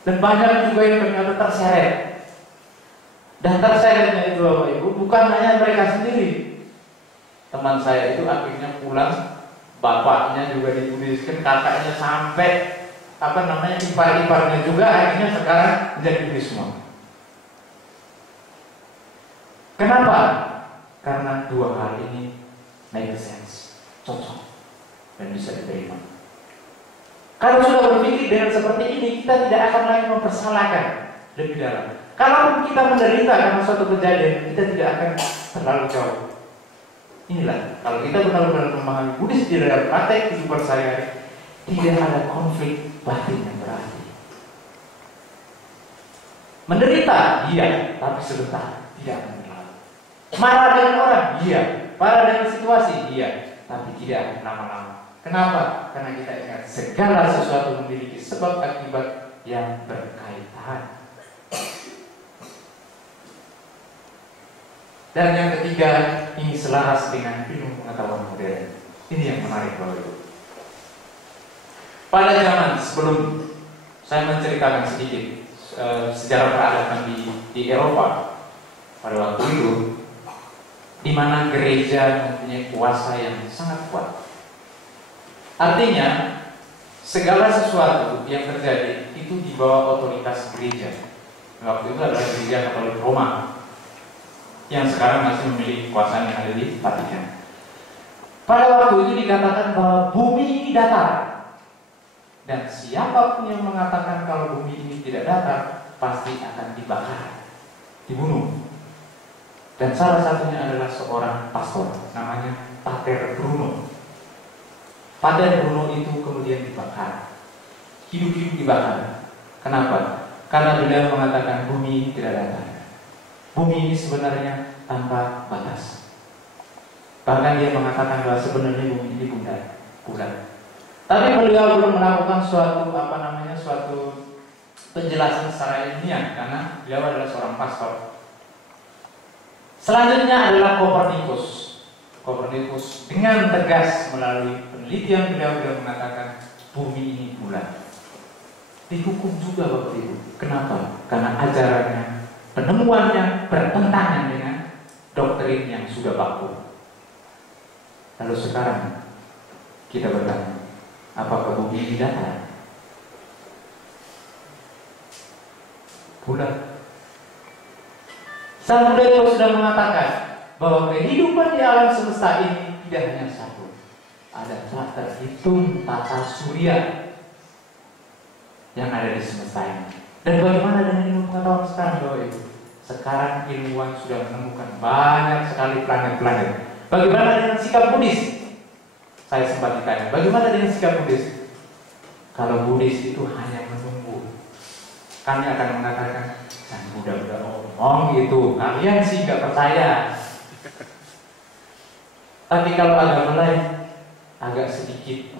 Dan banyak juga yang ternyata terseret. Dan terseretnya itu Bapak Ibu bukan hanya mereka sendiri. Teman saya itu akhirnya pulang, bapaknya juga dibuddhiskan, kakaknya sampai ipar-iparnya juga akhirnya sekarang menjadi Buddhis semua. Kenapa? Karena dua hal ini make sense, cocok. dan bisa diterima. Kalau sudah berpikir dengan seperti ini, kita tidak akan lagi mempersalahkan lebih dalam. Kalau kita menderita karena suatu kejadian, kita tidak akan terlalu jauh. Inilah, kalau kita benar-benar memahami Buddhis di dalam praktek kehidupan sehari-hari, tidak ada konflik batin yang berarti. Menderita, iya, tapi sebentar, tidak akan berlalu. Marah dengan orang, iya. Marah dengan situasi, iya, tapi tidak akan lama-lama. Kenapa? Karena kita ingat segala sesuatu memiliki sebab akibat yang berkaitan. Dan yang ketiga, ini selaras dengan ilmu pengetahuan modern. Ini yang menarik Bapak Ibu. Pada zaman sebelum saya menceritakan sedikit sejarah peradaban di Eropa pada waktu itu, di mana gereja mempunyai kuasa yang sangat kuat. Artinya, segala sesuatu yang terjadi itu di bawah otoritas gereja. Waktu itu adalah gereja Katolik Roma, yang sekarang masih memiliki kekuasaan yang ada di Vatikan. Pada waktu itu dikatakan bahwa bumi ini datar, dan siapapun yang mengatakan kalau bumi ini tidak datar pasti akan dibakar, dibunuh. Dan salah satunya adalah seorang pastor, namanya Pater Bruno. Pater Bruno itu kemudian dibakar, hidup-hidup dibakar. Kenapa? Karena beliau mengatakan bumi ini tidak datar. Bumi ini sebenarnya tanpa batas. Bahkan dia mengatakan bahwa sebenarnya bumi ini bulat. Tapi beliau belum melakukan suatu penjelasan secara ilmiah karena beliau adalah seorang pastor. Selanjutnya adalah Kopernikus. Kopernikus dengan tegas melalui penelitian beliau mengatakan bumi ini bulat. Dihukum juga Bapak Ibu. Kenapa? Karena ajarannya, penemuannya bertentangan dengan doktrin yang sudah baku. Lalu sekarang kita bertanya, apakah bumi ini datar? Bulat. Sang Buddha sudah mengatakan bahwa kehidupan di alam semesta ini tidak hanya satu. Ada tak terhitung tata surya yang ada di semesta ini. Dan bagaimana dengan ilmu pengetahuan sekarang Bapak Ibu? Sekarang ilmuwan sudah menemukan banyak sekali planet-planet. Bagaimana dengan sikap Buddhis? Saya sempat ditanya, bagaimana dengan sikap Buddhis? Kalau Buddhis itu hanya menunggu, kami akan mengatakan, Sang Buddha udah ngomong gitu, kalian sih nggak percaya. Tapi kalau agama lain agak sedikit,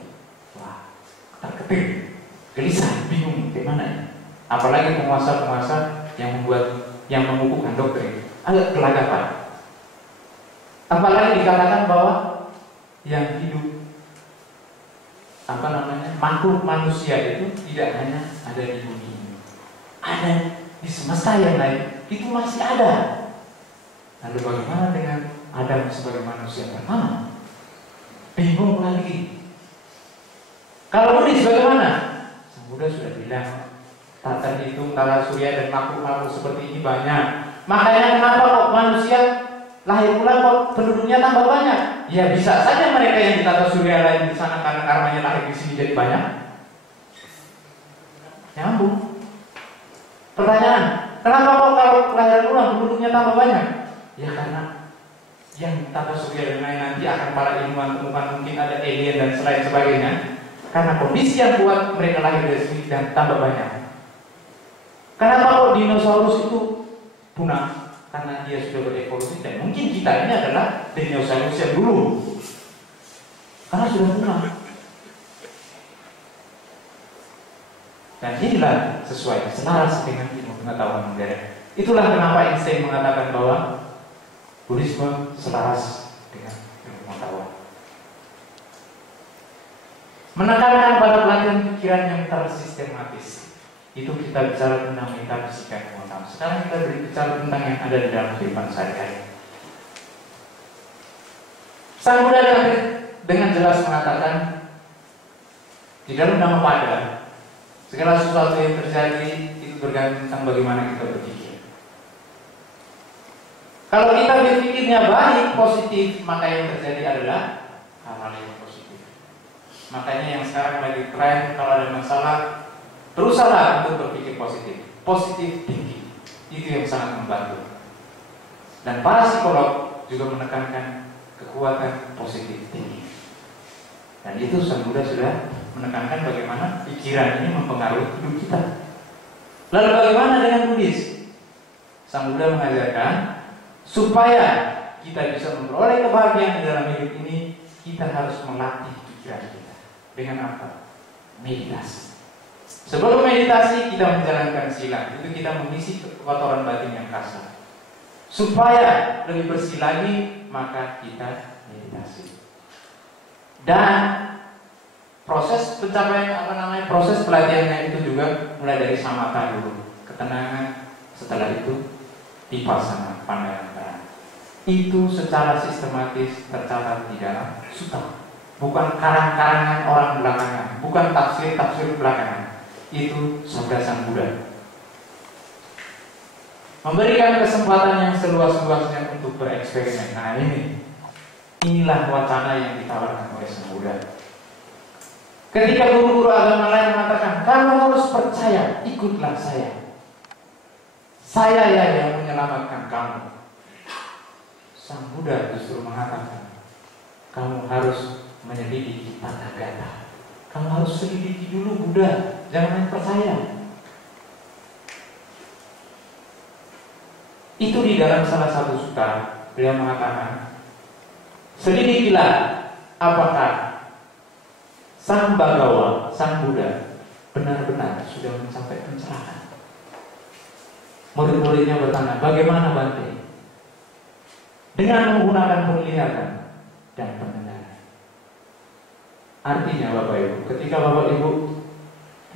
wah, terketik, gelisah, bingung, gimana ya? Apalagi penguasa-penguasa yang mengukuhkan doktrin, agak kelagapan. Apalagi dikatakan bahwa yang hidup makhluk manusia itu tidak hanya ada di bumi ini, ada di semesta yang lain, itu masih ada. Lalu bagaimana dengan Adam sebagai manusia pertama? Bingung lagi. Kalau Buddhis bagaimana? Sang Buddha sudah bilang, tak terhitung tata surya dan makhluk-makhluk seperti ini banyak. Makanya kenapa kok manusia lahir pula kok penduduknya tambah banyak? Ya bisa saja mereka yang di tata surya lain di sana karena karmanya lahir di sini jadi banyak. Nyambung. Pertanyaan, kenapa kok kalau kelahiran ulang penduduknya tambah banyak? Ya karena yang tata surya dan lain nanti akan para ilmuwan temukan mungkin ada alien dan selain sebagainya. Karena kondisi yang kuat mereka lahir dari sini dan tambah banyak. Kenapa kok dinosaurus itu punah? Karena dia sudah berevolusi dan mungkin kita ini adalah dinosaurus yang dulu. Karena sudah punah. Dan inilah sesuai selaras dengan ilmu pengetahuan modern. Itulah kenapa Einstein mengatakan bahwa Buddhisme selaras dengan ilmu pengetahuan. Menekankan pada pelatihan pikiran yang tersistematis. Itu kita bicara tentang metafisika yang utama. Sekarang kita berbicara tentang yang ada di dalam kehidupan sehari-hari. Sang Buddha dengan jelas mengatakan di dalam Dhamma Pada, segala sesuatu yang terjadi itu bergantung tentang bagaimana kita berpikir. Kalau kita berpikirnya baik, positif, maka yang terjadi adalah hal-hal yang positif. Makanya yang sekarang lagi tren kalau ada masalah, berusaha untuk berpikir positif. Positif thinking. Itu yang sangat membantu. Dan para psikolog juga menekankan kekuatan positif thinking. Dan itu Sang Buddha sudah menekankan bagaimana pikiran ini mempengaruhi hidup kita. Lalu bagaimana dengan Buddhis? Sang Buddha mengajarkan supaya kita bisa memperoleh kebahagiaan di dalam hidup ini, kita harus melatih pikiran kita. Dengan apa? Meditasi. Sebelum meditasi kita menjalankan sila, itu kita mengisi kotoran batin yang kasar. Supaya lebih bersih lagi, maka kita meditasi. Dan proses pencapaian proses pelatihannya itu juga mulai dari samatha dulu, ketenangan, setelah itu vipassana, pandangan. Itu secara sistematis tercatat di dalam sutta. Bukan karang-karangan orang belakangan, bukan tafsir-tafsir belakangan. Itu sabda Sang Buddha. Memberikan kesempatan yang seluas-luasnya untuk bereksperimen. Nah inilah wacana yang ditawarkan oleh Sang Buddha. Ketika guru-guru agama lain mengatakan, kamu harus percaya, ikutlah saya. Saya yang menyelamatkan kamu. Sang Buddha justru mengatakan, kamu harus menyelidiki Tathagata. Kamu harus selidiki dulu Buddha, jangan main percaya. Itu di dalam salah satu sutta, beliau mengatakan, selidikilah apakah Sang Bhagawa, Sang Buddha benar-benar sudah mencapai pencerahan. Murid-muridnya bertanya, bagaimana Bante? Dengan menggunakan penglihatan dan pendengaran. Artinya Bapak Ibu, ketika Bapak Ibu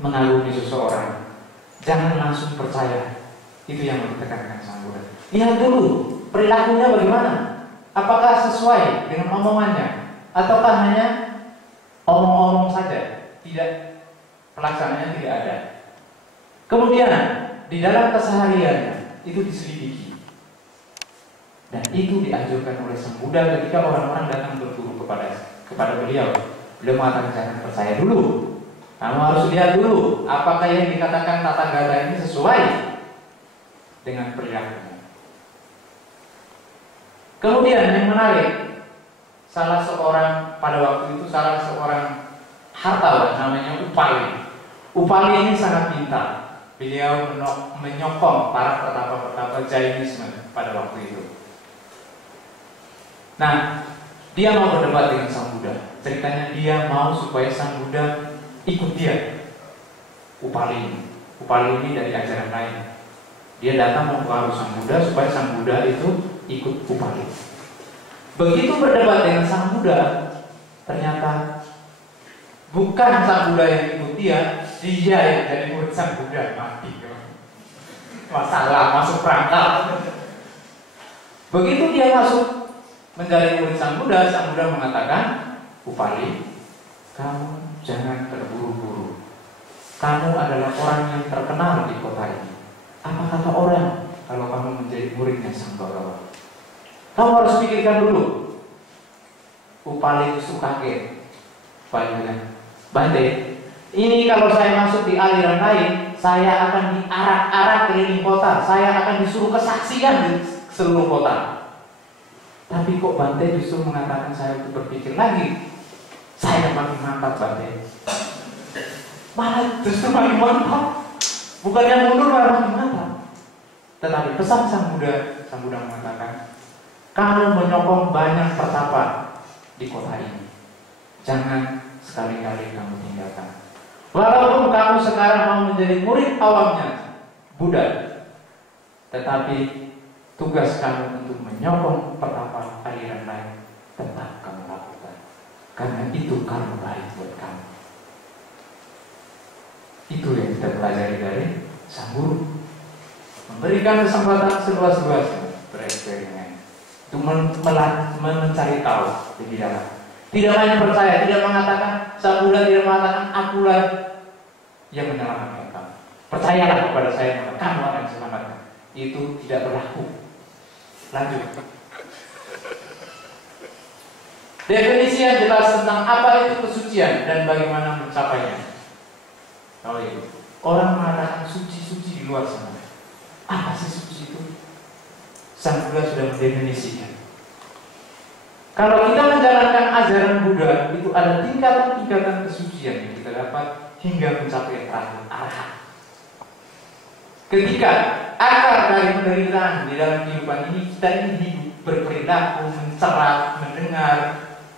mengagumi seseorang, jangan langsung percaya. Itu yang ditekankan Sang Buddha. Lihat dulu perilakunya bagaimana. Apakah sesuai dengan omongannya, ataukah hanya omong-omong saja, tidak pelaksanaannya tidak ada. Kemudian di dalam kesehariannya itu diselidiki. Dan itu dianjurkan oleh Sang Buddha ketika orang-orang datang berguru kepada beliau. Beliau mengatakan jangan percaya dulu. Kamu harus lihat dulu apakah yang dikatakan Tathagata ini sesuai dengan perilakunya. Kemudian yang menarik, salah seorang hartawan namanya Upali. Upali ini sangat pintar. Beliau menyokong para petapa-petapa Jainisme pada waktu itu. Nah, dia mau berdebat dengan Sang Buddha. Ceritanya dia mau supaya Sang Buddha ikut dia. Upali ini dari ajaran lain. Dia datang mempengaruhi Sang Buddha supaya Sang Buddha itu ikut Upali. Begitu berdebat dengan Sang Buddha, ternyata bukan Sang Buddha yang ikut dia yang jadi murid Sang Buddha mati. Masalah masuk perangkap. Begitu dia masuk menjadi murid Sang Buddha mengatakan, Upali, kamu jangan terburu-buru. Kamu adalah orang yang terkenal di kota ini. Apa kata orang kalau kamu menjadi muridnya Sang Bhagawa? Kamu harus pikirkan dulu. Upali itu kaget. Bante, ini kalau saya masuk di aliran lain, saya akan diarak-arak keliling kota. Saya akan disuruh kesaksian di seluruh kota. Tapi kok Bante justru mengatakan saya untuk berpikir lagi. Saya makin mantap Bante. Malah justru makin mantap. Bukan yang mundur, malah makin mantap. Tetapi pesan Sang Buddha mengatakan, kamu menyokong banyak petapa di kota ini. Jangan sekali-kali kamu tinggalkan. Walaupun kamu sekarang mau menjadi murid awamnya Buddha, tetapi tugas kamu untuk menyokong petapa aliran lain tetap kamu lakukan. Karena itu karma baik buat kamu. Itu yang kita pelajari dari Sang Guru. Memberikan kesempatan seluas-luasnya bereksperimen. Itu mencari tahu lebih dalam. Tidak hanya percaya, tidak mengatakan Sang Buddha tidak mengatakan akulah yang menyelamatkan kamu. Percayalah kepada saya maka kamu akan diselamatkan. Itu tidak berlaku. Lanjut. Definisi yang jelas tentang apa itu kesucian dan bagaimana mencapainya. Oh iya. Orang mengatakan suci-suci di luar sana. Apa sih suci itu? Sang Buddha sudah mendefinisikan. Kalau kita menjalankan ajaran Buddha, itu ada tingkatan-tingkatan kesucian yang kita dapat hingga mencapai terakhir arahat. Ketika akar dari penderitaan di dalam kehidupan ini, kita ini hidup, berperilaku, mencerah, mendengar,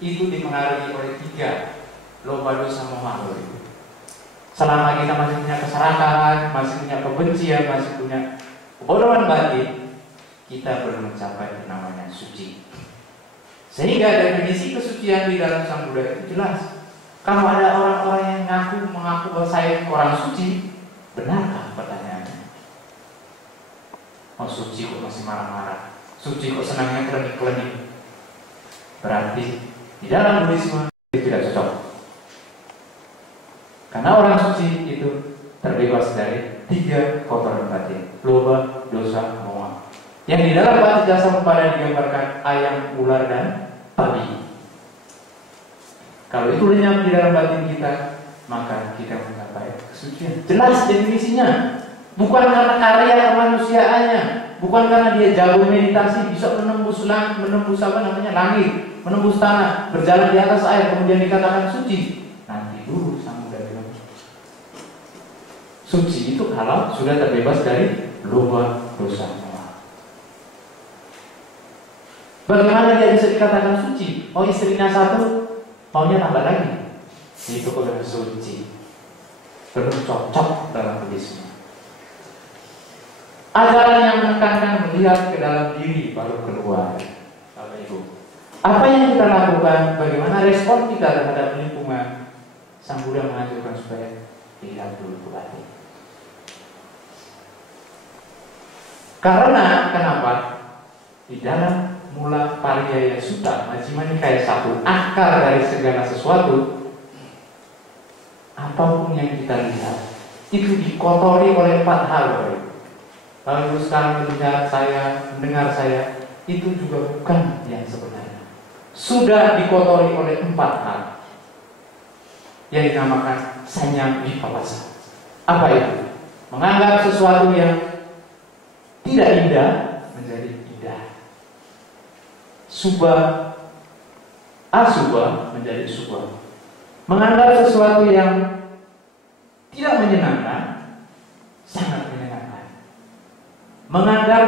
itu dipengaruhi oleh 3 loba dosa moha. Selama kita masih punya keserakahan, masih punya kebencian, masih punya kebodohan batin, kita belum mencapai yang namanya suci. Sehingga definisi kesucian di dalam Sang Buddha itu jelas. Kalau ada orang-orang yang mengaku bahwa saya orang suci, benarkah pertanyaannya? Oh, suci kok masih marah-marah, suci kok senangnya klenik-klenik. Berarti di dalam Buddhisme itu tidak cocok. Karena orang suci itu terbebas dari 3 kotoran batin, loba, dosa, moha. Yang di dalam Patijasa digambarkan ayam, ular, dan babi. Kalau itu lenyap di dalam batin kita, maka kita mencapai kesucian. Jelas definisinya. Bukan karena karya kemanusiaannya, bukan karena dia jago meditasi, bisa menembus langit, menembus tanah, berjalan di atas air, kemudian dikatakan suci. Nanti dulu Sang Buddha bilang, suci itu kalau sudah terbebas dari loba, dosa, moha. Bagaimana dia bisa dikatakan suci? Oh, istrinya 1, maunya tambah lagi. Itu udah suci. Belum cocok dalam Buddhisme. Ajaran yang menekankan melihat ke dalam diri baru keluar. Bapak Ibu, apa yang kita lakukan? Bagaimana respon kita terhadap lingkungan? Sang Buddha mengajarkan supaya lihat dulu ke batin. Karena kenapa? Di dalam Mula Pariyaya Sutta, Majjhima Nikaya 1, akar dari segala sesuatu, apapun yang kita lihat itu dikotori oleh 4 hal. Lalu sekarang melihat saya, mendengar saya, itu juga bukan yang sebenarnya. Sudah dikotori oleh 4 hal yang dinamakan sanya vipallasa. Apa itu? Menganggap sesuatu yang tidak indah menjadi indah. Subha, asubha menjadi subha. Menganggap sesuatu yang tidak menyenangkan sangat menyenangkan. Menganggap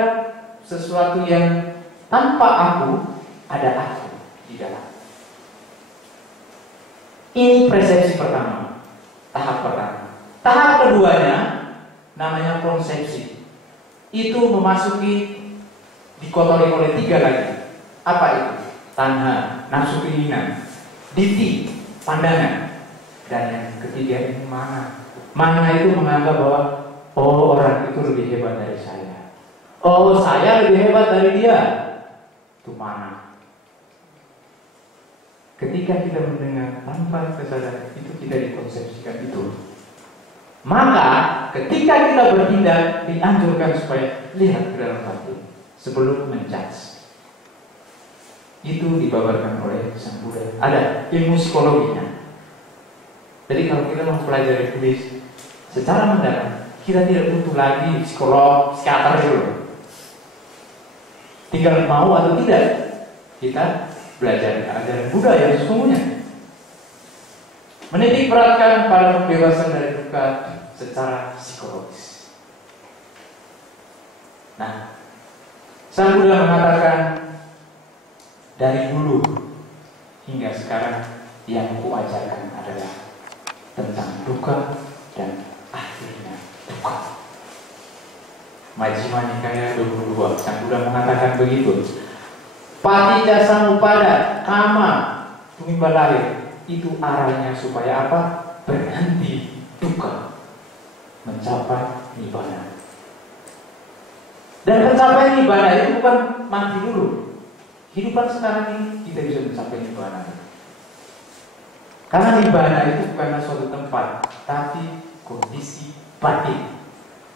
sesuatu yang tanpa aku ada aku di dalam. Ini persepsi pertama, tahap pertama. Tahap keduanya namanya konsepsi. Itu memasuki dikotori oleh 3 lagi. Apa itu? Tanha, nafsu keinginan, diti, pandangan, dan yang ketiga ini mana. Mana itu menganggap bahwa oh, orang itu lebih hebat dari saya. Oh, saya lebih hebat dari dia. Itu mana? Ketika kita mendengar tanpa kesadaran itu kita dikonsepsikan itu. Maka ketika kita bertindak dianjurkan supaya lihat ke dalam hati sebelum menjudge. Itu dibabarkan oleh Sang Buddha. Ada ilmu psikologinya. Jadi kalau kita mempelajari Buddhis secara mendalam, kita tidak butuh lagi psikolog, psikiater dulu. Tinggal mau atau tidak kita belajar ajaran Buddha yang sesungguhnya. Menitik beratkan pada pembebasan dari duka secara psikologis. Nah, Sang Buddha mengatakan dari dulu hingga sekarang yang kuajarkan adalah tentang duka dan akhirnya duka. Majjhima Nikaya 22, Sang Buddha mengatakan begitu. Patijasa kama tumiba lahir, itu arahnya supaya apa? Berhenti duka, mencapai nibbana. Dan mencapai nibbana itu bukan mati dulu. Kehidupan sekarang ini kita bisa mencapai nibbana. Karena nibbana itu bukanlah suatu tempat, tapi kondisi batin.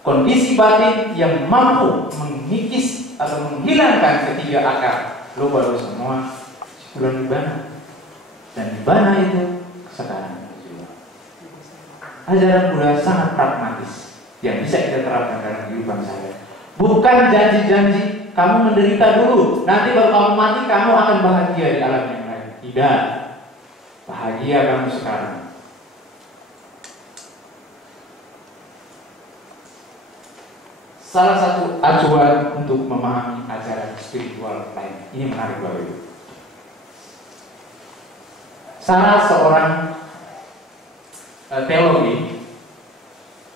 Kondisi batin yang mampu mengikis atau menghilangkan 3 akar loba dosa moha, bulan nibbana. Dan di mana itu sekarang juga. Ajaran Buddha sangat pragmatis yang bisa kita terapkan dalam kehidupan saya. Bukan janji-janji kamu menderita dulu, nanti baru kamu mati kamu akan bahagia di alam yang lain. Tidak, bahagia kamu sekarang. Salah satu acuan untuk memahami ajaran spiritual lain, ini menarik Bapak Ibu. Salah seorang teologi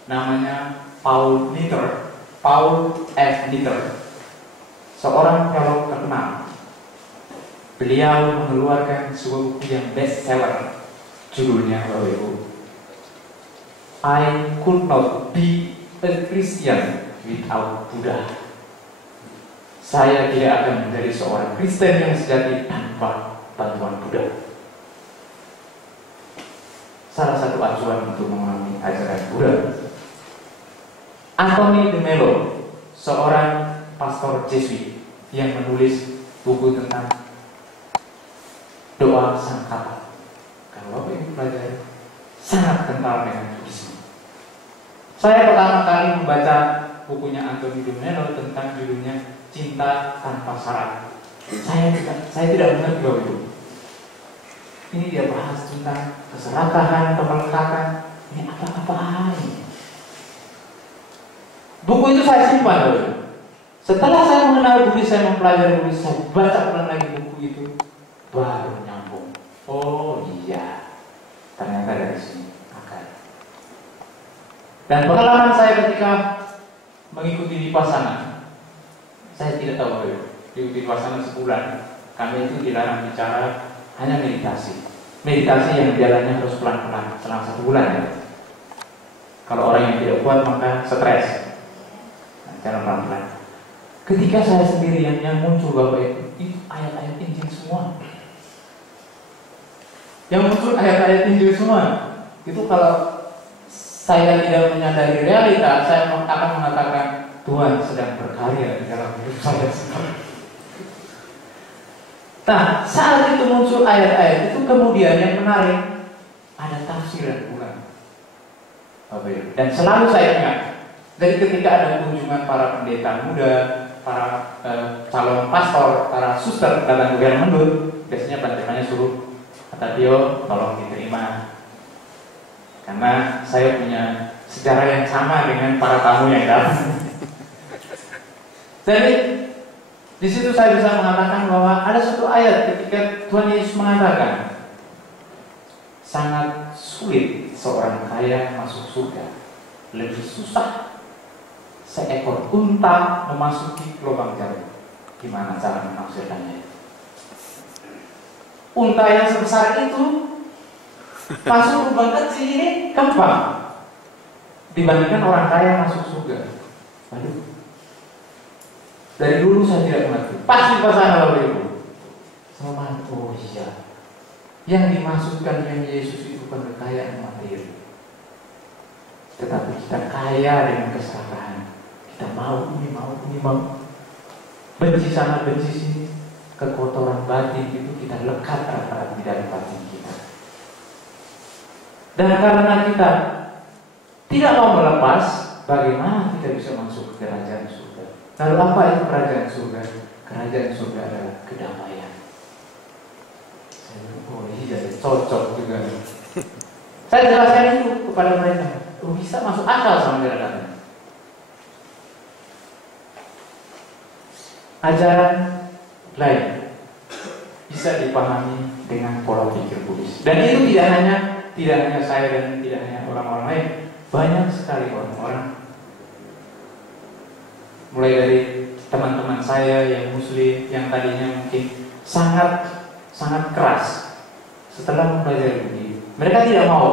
namanya Paul F. Nitter, seorang teolog terkenal. Beliau mengeluarkan sebuah buku yang bestseller, judulnya Bapak Ibu, I Could Not Be a Christian Without Buddha. Saya tidak akan menjadi seorang Kristen yang sejati tanpa bantuan Buddha. Salah satu acuan untuk memahami ajaran Buddha. Anthony de Mello, seorang pastor Jesuit yang menulis buku tentang doa sangkata. Kalau Bapak Ibu pelajari, sangat kental dengan Buddhisme. Saya pertama kali membaca bukunya Anthony de Mello tentang judulnya Cinta Tanpa Syarat. Saya tidak mengerti Bapak Ibu. Ini dia bahas tentang keserakahan, kemelekatan. Ini apa-apaan ini? Buku itu saya simpan Bapak Ibu. Setelah saya mengenal Buddhis, saya mempelajari Buddhis, saya baca ulang lagi buku itu, baru nyambung. Oh iya, ternyata dari sini akar. Dan pengalaman saya ketika mengikuti Vipassana, saya tidak tahu Bapak Ibu, diikuti Vipassana sebulan. Kami itu dilarang bicara, hanya meditasi. Meditasi yang jalannya harus pelan-pelan selama 1 bulan ya. Kalau orang yang tidak kuat maka stres. Nah, cara pelan-pelan. Ketika saya sendirian yang muncul Bapak itu ayat-ayat Injil semua. Yang muncul ayat-ayat Injil semua. Itu kalau saya tidak menyadari realita, saya akan mengatakan Tuhan sedang berkarya di dalam hidup saya sekarang. Nah, saat itu muncul ayat-ayat itu, kemudian yang menarik ada tafsiran ulang, Bapak Ibu. Dan selalu saya ingat, dari ketika ada kunjungan para pendeta muda, para calon pastor, para suster datang ke Mendut, biasanya pandangannya suruh, kata Tio, tolong diterima, karena saya punya sejarah yang sama dengan para tamu yang datang. Jadi di situ saya bisa mengatakan bahwa ada satu ayat ketika Tuhan Yesus mengatakan sangat sulit seorang kaya masuk surga, lebih susah seekor unta memasuki lubang jarum. Gimana cara menafsirkannya? Unta yang sebesar itu masuk lubang kecil ini gampang dibandingkan orang kaya masuk surga. Waduh. Dari dulu saya tidak mengerti. Pasti pasangan Bapak Ibu. Sama, oh iya. Yang dimaksudkan dengan Yesus itu bukan kekayaan materi, tetapi kita kaya dengan keserakahan. Kita mau ini, mau. Benci sana, benci sini. Kekotoran batin itu kita lekat erat-erat di dalam batin kita. Dan karena kita tidak mau melepas, bagaimana kita bisa masuk ke kerajaan surga? Lalu apa itu kerajaan surga? Kerajaan surga adalah kedamaian. Oh iya, cocok juga. Saya jelaskan itu kepada mereka. Oh, bisa masuk akal sama mereka. Ajaran lain bisa dipahami dengan pola pikir Buddhis. Dan itu tidak hanya saya dan tidak hanya orang-orang lain. Banyak sekali orang-orang, mulai dari teman-teman saya yang Muslim yang tadinya mungkin sangat keras setelah mempelajari Buddhis, mereka tidak mau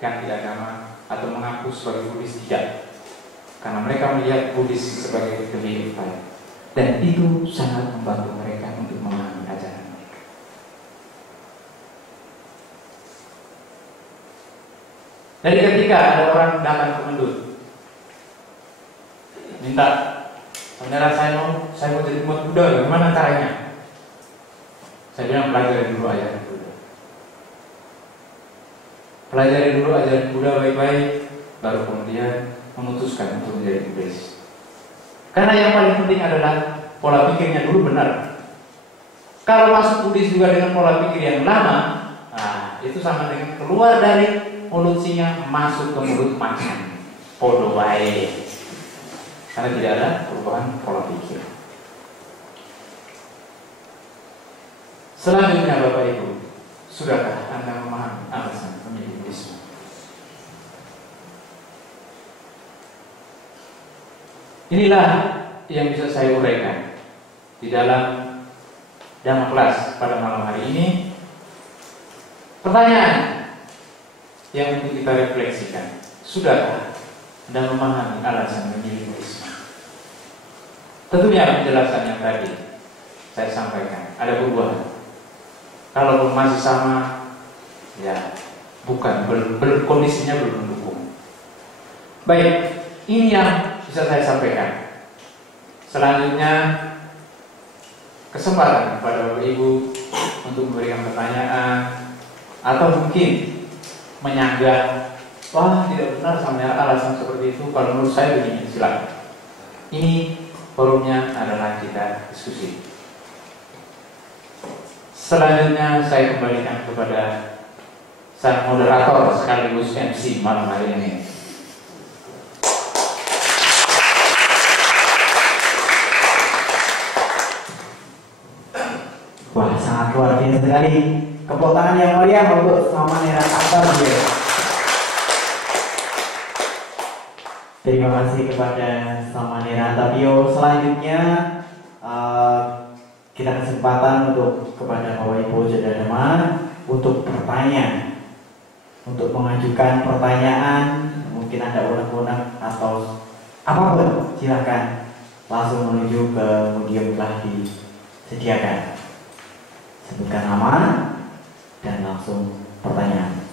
ganti agama atau mengaku sebagai Buddhis, tidak, karena mereka melihat Buddhis sebagai kehidupan, dan itu sangat membantu mereka untuk memahami ajaran mereka. Jadi ketika ada orang datang ke Mendut minta, saudara saya mau jadi umat Buddha, bagaimana caranya? Saya bilang pelajari dulu ayat Buddha. pelajari dulu ajaran Buddha baik-baik, baru kemudian memutuskan untuk menjadi Buddhis. Karena yang paling penting adalah pola pikirnya dulu benar. Kalau masuk Buddhis juga dengan pola pikir yang lama, nah, itu sama dengan keluar dari mulut singa masuk ke mulut macan. Podo wae. Karena tidak ada perubahan pola pikir. Selanjutnya Bapak Ibu, sudahkah Anda memahami alasan memilih Buddhisme? Inilah yang bisa saya uraikan di dalam Dhamma Kelas pada malam hari ini. Pertanyaan yang untuk kita refleksikan, sudahkah Anda memahami alasan memilih Buddhisme? Tentunya penjelasan yang tadi saya sampaikan ada perubahan. Kalau masih sama, ya bukan, kondisinya belum mendukung. Baik, ini yang bisa saya sampaikan. Selanjutnya, kesempatan kepada Bapak Ibu untuk memberikan pertanyaan atau mungkin menyanggah, wah tidak benar sama alasan seperti itu. Kalau menurut saya begini, silakan. Ini forumnya adalah kita diskusi. Selanjutnya saya kembalikan kepada sang moderator sekaligus MC malam hari ini. Wah, sangat luar biasa sekali. Tepuk tangan yang meriah untuk Samanera Akbar. Terima kasih kepada Samanera Tapio. Selanjutnya kita kesempatan untuk kepada Bapak Ibu Jadadama untuk bertanya, untuk mengajukan pertanyaan. Mungkin ada unek-unek atau apapun, silakan langsung menuju ke medium telah disediakan. Sebutkan nama dan langsung pertanyaan.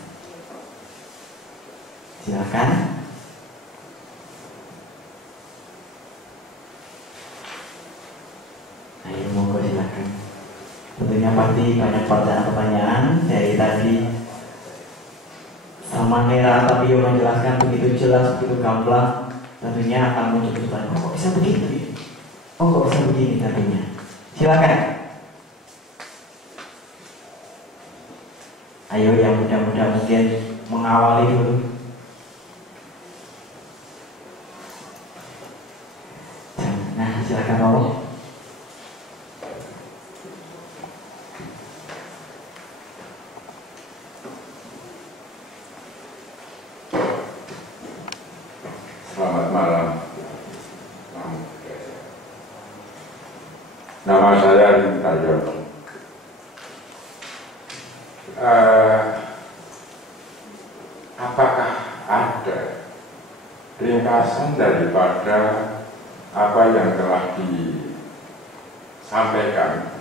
Silakan. Ayo monggo silakan. Tentunya pasti banyak pertanyaan dari tadi. Samanera Tapio menjelaskan begitu jelas, begitu gamblang. Tentunya akan muncul pertanyaan, kok bisa begitu? Oh, kok bisa begini tadinya? Silakan. Ayo yang muda-muda mungkin mengawali dulu. Nah, silakan Bapak. Selamat malam. Nama saya Rintayo. Apakah ada ringkasan daripada apa yang telah disampaikan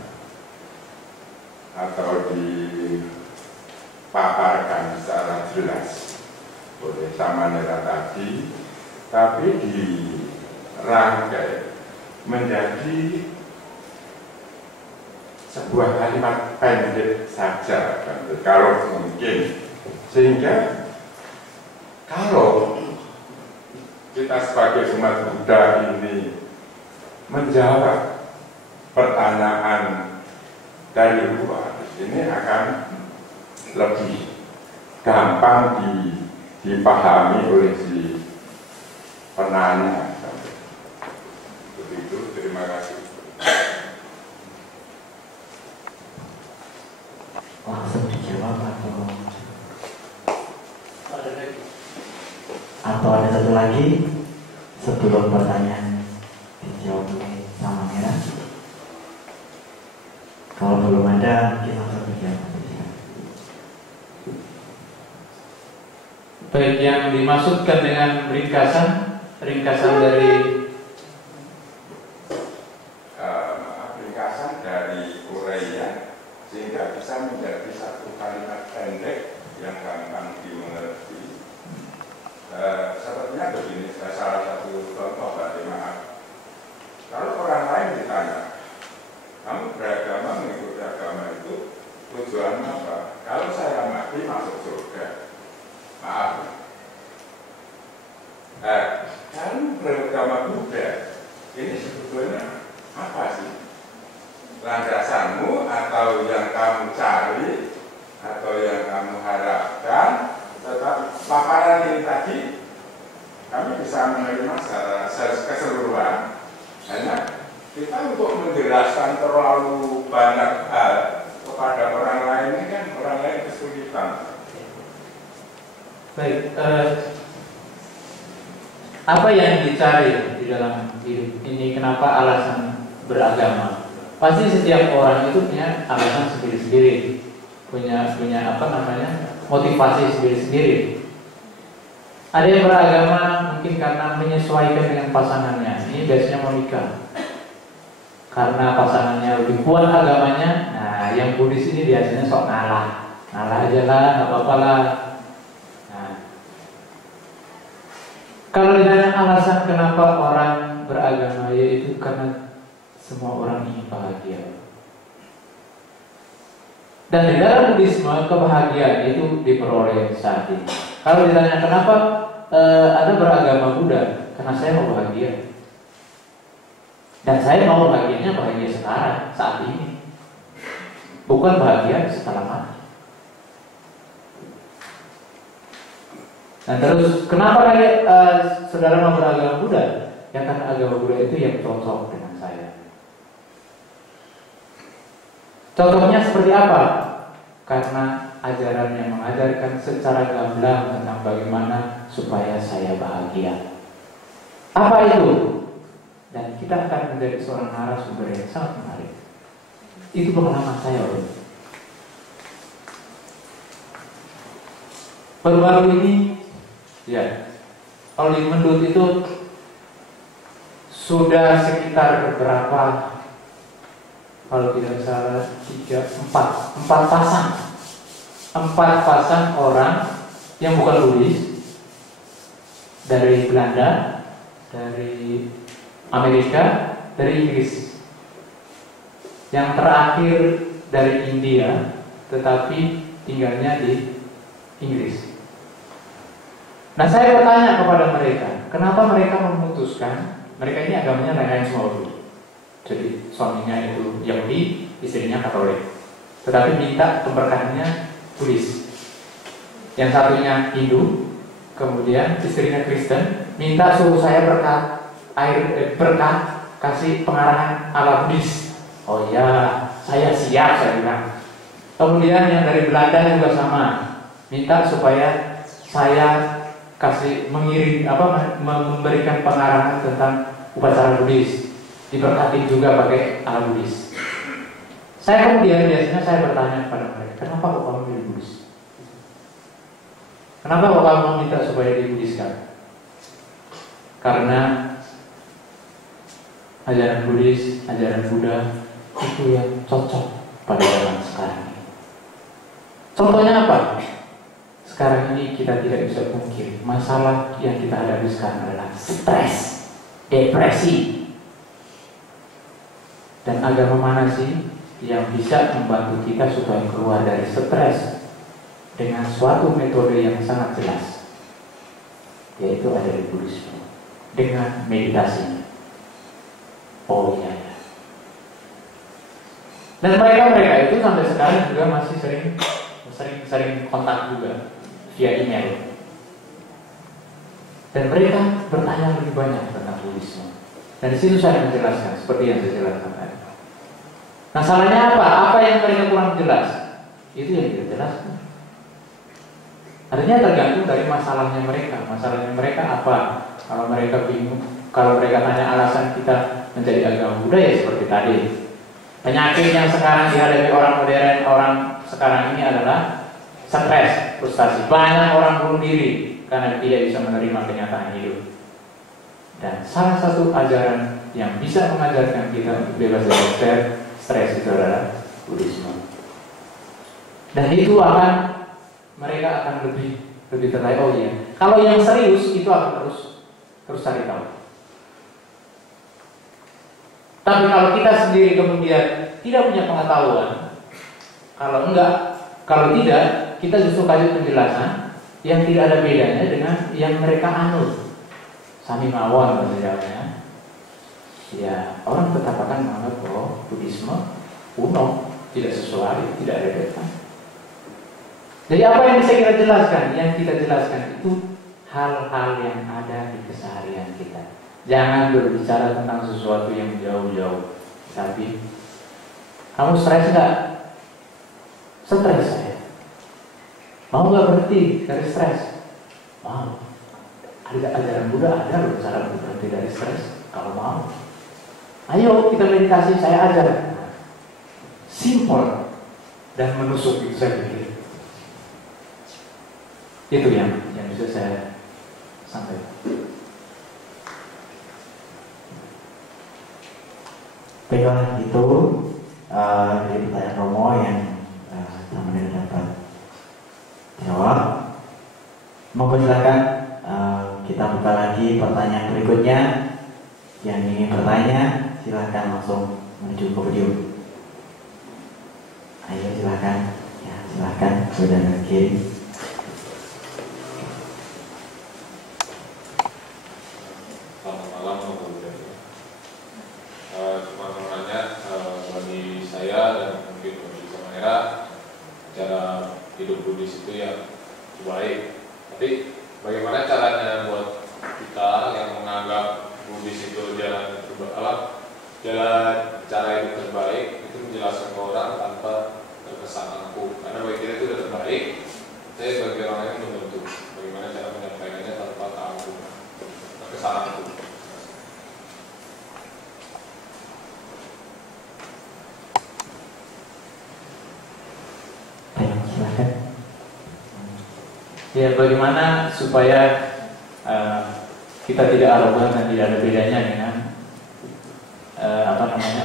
atau dipaparkan secara jelas oleh Samanera tadi, tapi dirangkai menjadi sebuah kalimat pendek saja, kalau mungkin, sehingga kalau kita sebagai umat Buddha ini menjawab pertanyaan dari luar, ini akan lebih gampang dipahami oleh si penanya. Begitu, terima kasih. Langsung dijawab atau ada satu lagi sebelum pertanyaan dijawab oleh Samanera? Kalau belum ada, kita langsung dijawab. Baik, yang dimaksudkan dengan ringkasan dari ringkasan dari uraian sehingga bisa menjadi satu kalimat pendek yang gampang dimengerti. Sepertinya begini, salah satu contoh, maaf. Kalau orang lain ditanya, kamu beragama, mengikuti agama itu tujuan apa? Kalau saya mati masuk surga. Maaf. Kamu beragama Buddha, ini sebetulnya apa sih? Landasanmu atau yang kamu cari atau yang kamu harapkan? Tetapi paparan ini tadi kami bisa menerima secara keseluruhan. Hanya kita untuk menjelaskan terlalu banyak hal kepada orang lain ini kan orang lain kesulitan. Baik, apa yang dicari di dalam hidup ini? Kenapa alasan beragama? Pasti setiap orang itu punya alasan sendiri-sendiri, punya motivasi sendiri-sendiri. Ada yang beragama mungkin karena menyesuaikan dengan pasangannya. Ini biasanya mau nikah karena pasangannya lebih kuat agamanya. Nah, yang Buddhis ini biasanya sok ngalah aja lah, nggak apa-apa lah. Nah, kalau ditanya alasan kenapa orang beragama, yaitu karena semua orang ingin bahagia. Dan di dalam Buddhisme kebahagiaan itu diperoleh saat ini. Kalau ditanya kenapa Anda beragama Buddha, karena saya mau bahagia. Dan saya mau bahagianya bahagia sekarang, saat ini. Bukan bahagia setelah mati. Dan terus kenapa lagi saudara mau beragama Buddha? Ya karena agama Buddha itu yang cocok dengan saya. Contohnya seperti apa? Karena ajaran yang mengajarkan secara gamblang tentang bagaimana supaya saya bahagia. Apa itu? Dan kita akan menjadi seorang narasumber yang sangat menarik. Itu pengalaman saya, loh. Baru-baru ini, ya, kalau di Mendut itu sudah sekitar berapa? Kalau tidak salah 4 pasang orang yang bukan Buddhis dari Belanda, dari Amerika, dari Inggris. Yang terakhir dari India, tetapi tinggalnya di Inggris. Nah, saya bertanya kepada mereka, kenapa mereka memutuskan? Mereka ini agamanya lain-lain semua dulu. Jadi suaminya itu Yahudi, istrinya Katolik. Tetapi minta keberkahannya Buddhis. Yang satunya Hindu, kemudian istrinya Kristen, minta suruh saya berkah kasih pengarahan ala Buddhis. Oh ya, saya siap, saya bilang. Kemudian yang dari Belanda juga sama, minta supaya saya kasih memberikan pengarahan tentang upacara Buddhis. Diberkati juga pakai ala Buddhis. Saya kemudian biasanya saya bertanya kepada mereka, kenapa kok kamu pilih Buddhis? Kenapa kok kamu minta supaya di-Buddhiskan? Karena ajaran Buddhis, ajaran Buddha itu yang cocok pada zaman sekarang ini. Contohnya apa? Sekarang ini kita tidak bisa pungkiri masalah yang kita hadapi sekarang adalah stres, depresi. Dan agama mana sih yang bisa membantu kita supaya keluar dari stres dengan suatu metode yang sangat jelas, yaitu ada di Buddhisme dengan meditasi. Oh iya. Dan mereka itu sampai sekarang juga masih sering kontak juga via email. Dan mereka bertanya lebih banyak tentang Buddhisme. Dan di situ saya menjelaskan seperti yang saya jelaskan tadi. Nah, salahnya apa? Apa yang mereka kurang jelas? Itu yang kita jelaskan. Artinya tergantung dari masalahnya mereka. Masalahnya mereka apa? Kalau mereka bingung, kalau mereka tanya alasan kita menjadi agama Buddha, ya seperti tadi. Penyakit yang sekarang dihadapi orang modern, orang sekarang ini adalah stres, frustasi. Banyak orang bunuh diri karena tidak bisa menerima kenyataan hidup. Dan salah satu ajaran yang bisa mengajarkan kita untuk bebas dari stres itu adalah Buddhisme. Dan itu mereka akan lebih tertarik. Oh iya, kalau yang serius itu akan terus cari tahu. Tapi kalau kita sendiri kemudian tidak punya pengetahuan, kalau tidak, kita justru kasih penjelasan, yang tidak ada bedanya dengan yang mereka anut. Sami mawon maksudnya. Ya, orang tetap akan menganggap bahwa Buddhisme kuno, tidak sesuai, tidak relevan. Jadi apa yang bisa kita jelaskan? Yang kita jelaskan itu hal-hal yang ada di keseharian kita. Jangan berbicara tentang sesuatu yang jauh-jauh. Tapi kamu stres nggak? Stres saya. Mau nggak berhenti dari stres? Mau. Ada ajaran Buddha, ada loh cara berhenti dari stres. Kalau mau, ayo kita meditasi, saya ajar. Simple dan menusuk itu saya pikir. Itu yang bisa saya sampaikan. Baiklah, itu dari pertanyaan Romo yang teman-teman dapat jawab. Monggo silakan kita buka lagi pertanyaan berikutnya. Yang ingin bertanya silakan langsung menuju ke podium. Ayo silakan, ya silakan saudara kiri. Selamat malam, cuma menanya bagi saya dan mungkin bagi Samara, cara hidup Buddhis itu yang baik. Tapi bagaimana caranya buat kita yang menganggap Buddhis itu jalan cara hidup terbaik itu menjelaskan ke orang tanpa terkesan angkuh, karena bagi kita itu sudah terbaik. Saya sebagai orang lain belum tentu. Bagaimana cara menyampaikannya tanpa angkuh, terkesan angkuh. Silakan. Ya, bagaimana supaya kita tidak arogan dan tidak ada bedanya dengan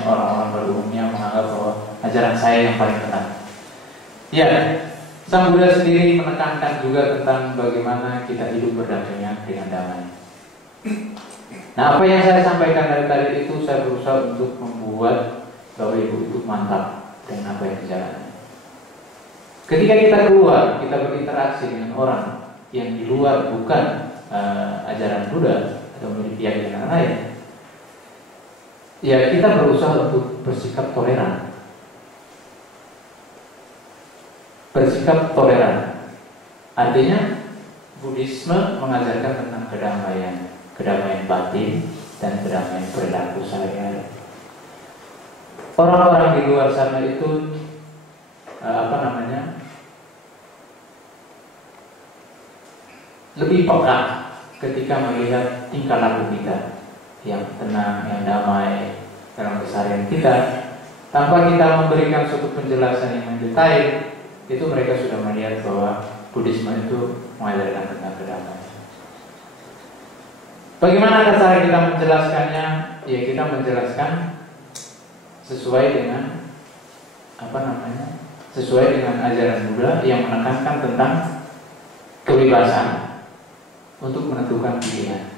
orang-orang pada umumnya menganggap bahwa ajaran saya yang paling benar. Ya, Sang Buddha sendiri menekankan juga tentang bagaimana kita hidup berdampingan dengan damai. Nah, apa yang saya sampaikan dari tadi itu saya berusaha untuk membuat bahwa ibu itu mantap dengan apa yang dijalani. Ketika kita keluar, kita berinteraksi dengan orang yang di luar bukan ajaran Buddha atau memiliki keyakinan lain, ya kita berusaha untuk bersikap toleran. Bersikap toleran artinya Buddhisme mengajarkan tentang kedamaian batin dan kedamaian perilaku sehari-hari. Orang-orang di luar sana itu lebih peka ketika melihat tingkah laku kita yang tenang, yang damai dalam keseharian kita, tanpa kita memberikan suatu penjelasan yang mendetail. Itu mereka sudah melihat bahwa Buddhisme itu mengajarkan tentang kedamaian. Bagaimana cara kita menjelaskannya? Ya, kita menjelaskan sesuai dengan sesuai dengan ajaran Buddha yang menekankan tentang kebebasan untuk menentukan pilihan.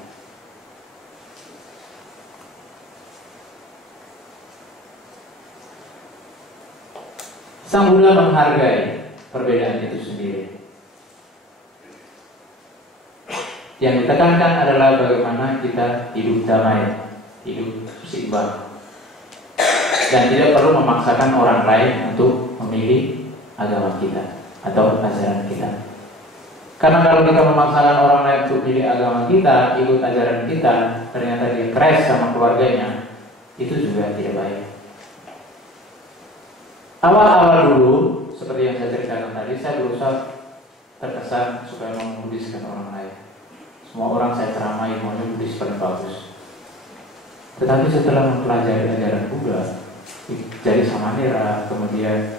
Sang Buddha menghargai perbedaan itu sendiri. Yang ditekankan adalah bagaimana kita hidup damai, hidup seimbang, dan tidak perlu memaksakan orang lain untuk memilih agama kita atau ajaran kita. Karena kalau kita memaksakan orang lain untuk pilih agama kita, ikut ajaran kita, ternyata dia crash sama keluarganya, itu juga tidak baik. Awal-awal dulu, seperti yang saya ceritakan tadi, saya berusaha terkesan supaya membudiskan orang lain. Semua orang saya ceramai, maunya Buddhis paling bagus. Tetapi setelah mempelajari ajaran Buddha, jadi samanera, kemudian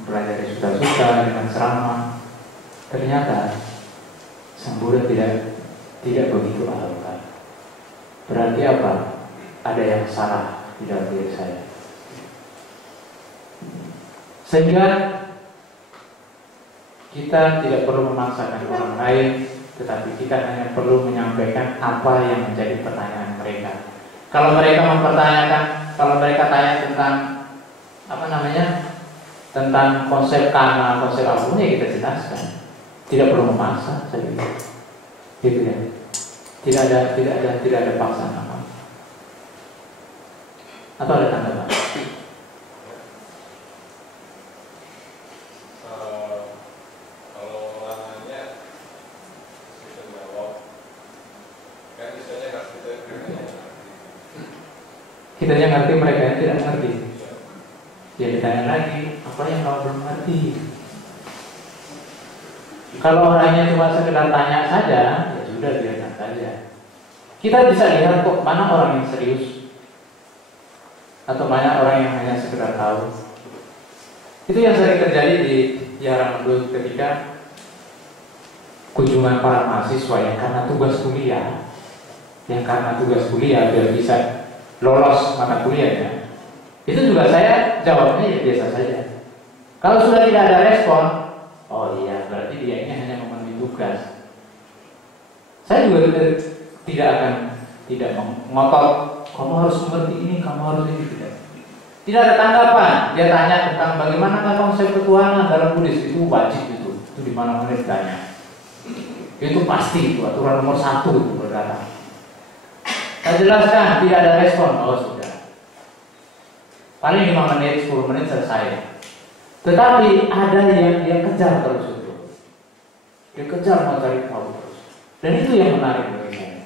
mempelajari sutta-sutta dengan ceramah, ternyata Sang Buddha tidak begitu arogan. Berarti apa? Ada yang salah di dalam diri saya. Sehingga kita tidak perlu memaksakan orang lain, tetapi kita hanya perlu menyampaikan apa yang menjadi pertanyaan mereka. Kalau mereka tanya tentang tentang konsep karma, konsep agung, ya kita jelaskan. Tidak perlu memaksa, saya bilang. Gitu ya. Tidak ada paksaan apa. Atau ada tanggapan? Kalau orang nanya, kita jawab. Kan misalnya nggak Kita yang ngerti, mereka yang tidak mengerti. Ya ditanya lagi, apa yang kau belum mengerti? Kalau orangnya cuma sekedar tanya saja, ya sudah biarkan saja. Kita bisa lihat kok mana orang yang serius atau mana orang yang hanya sekedar tahu. Itu yang sering terjadi di Yaran dulu ketika kunjungan para mahasiswa yang karena tugas kuliah, biar bisa lolos mata kuliahnya. Itu juga saya jawabnya ya biasa saja. Kalau sudah tidak ada respon, oh iya, berarti dia ini hanya memenuhi tugas. Saya juga tidak mengotot, kamu harus mengerti ini, kamu harus ini, tidak. Tidak ada tanggapan. Dia tanya tentang bagaimana konsep ketuhanan dalam Buddhis, itu wajib itu di mana-mana ditanya. Itu pasti itu aturan nomor 1 itu berkata. Saya jelaskan, tidak ada respon, oh sudah. Paling 5 menit, 10 menit selesai. Tetapi ada yang dia kejar terus itu. Dia kejar mau cari tahu terus. Dan itu yang menarik bagi saya.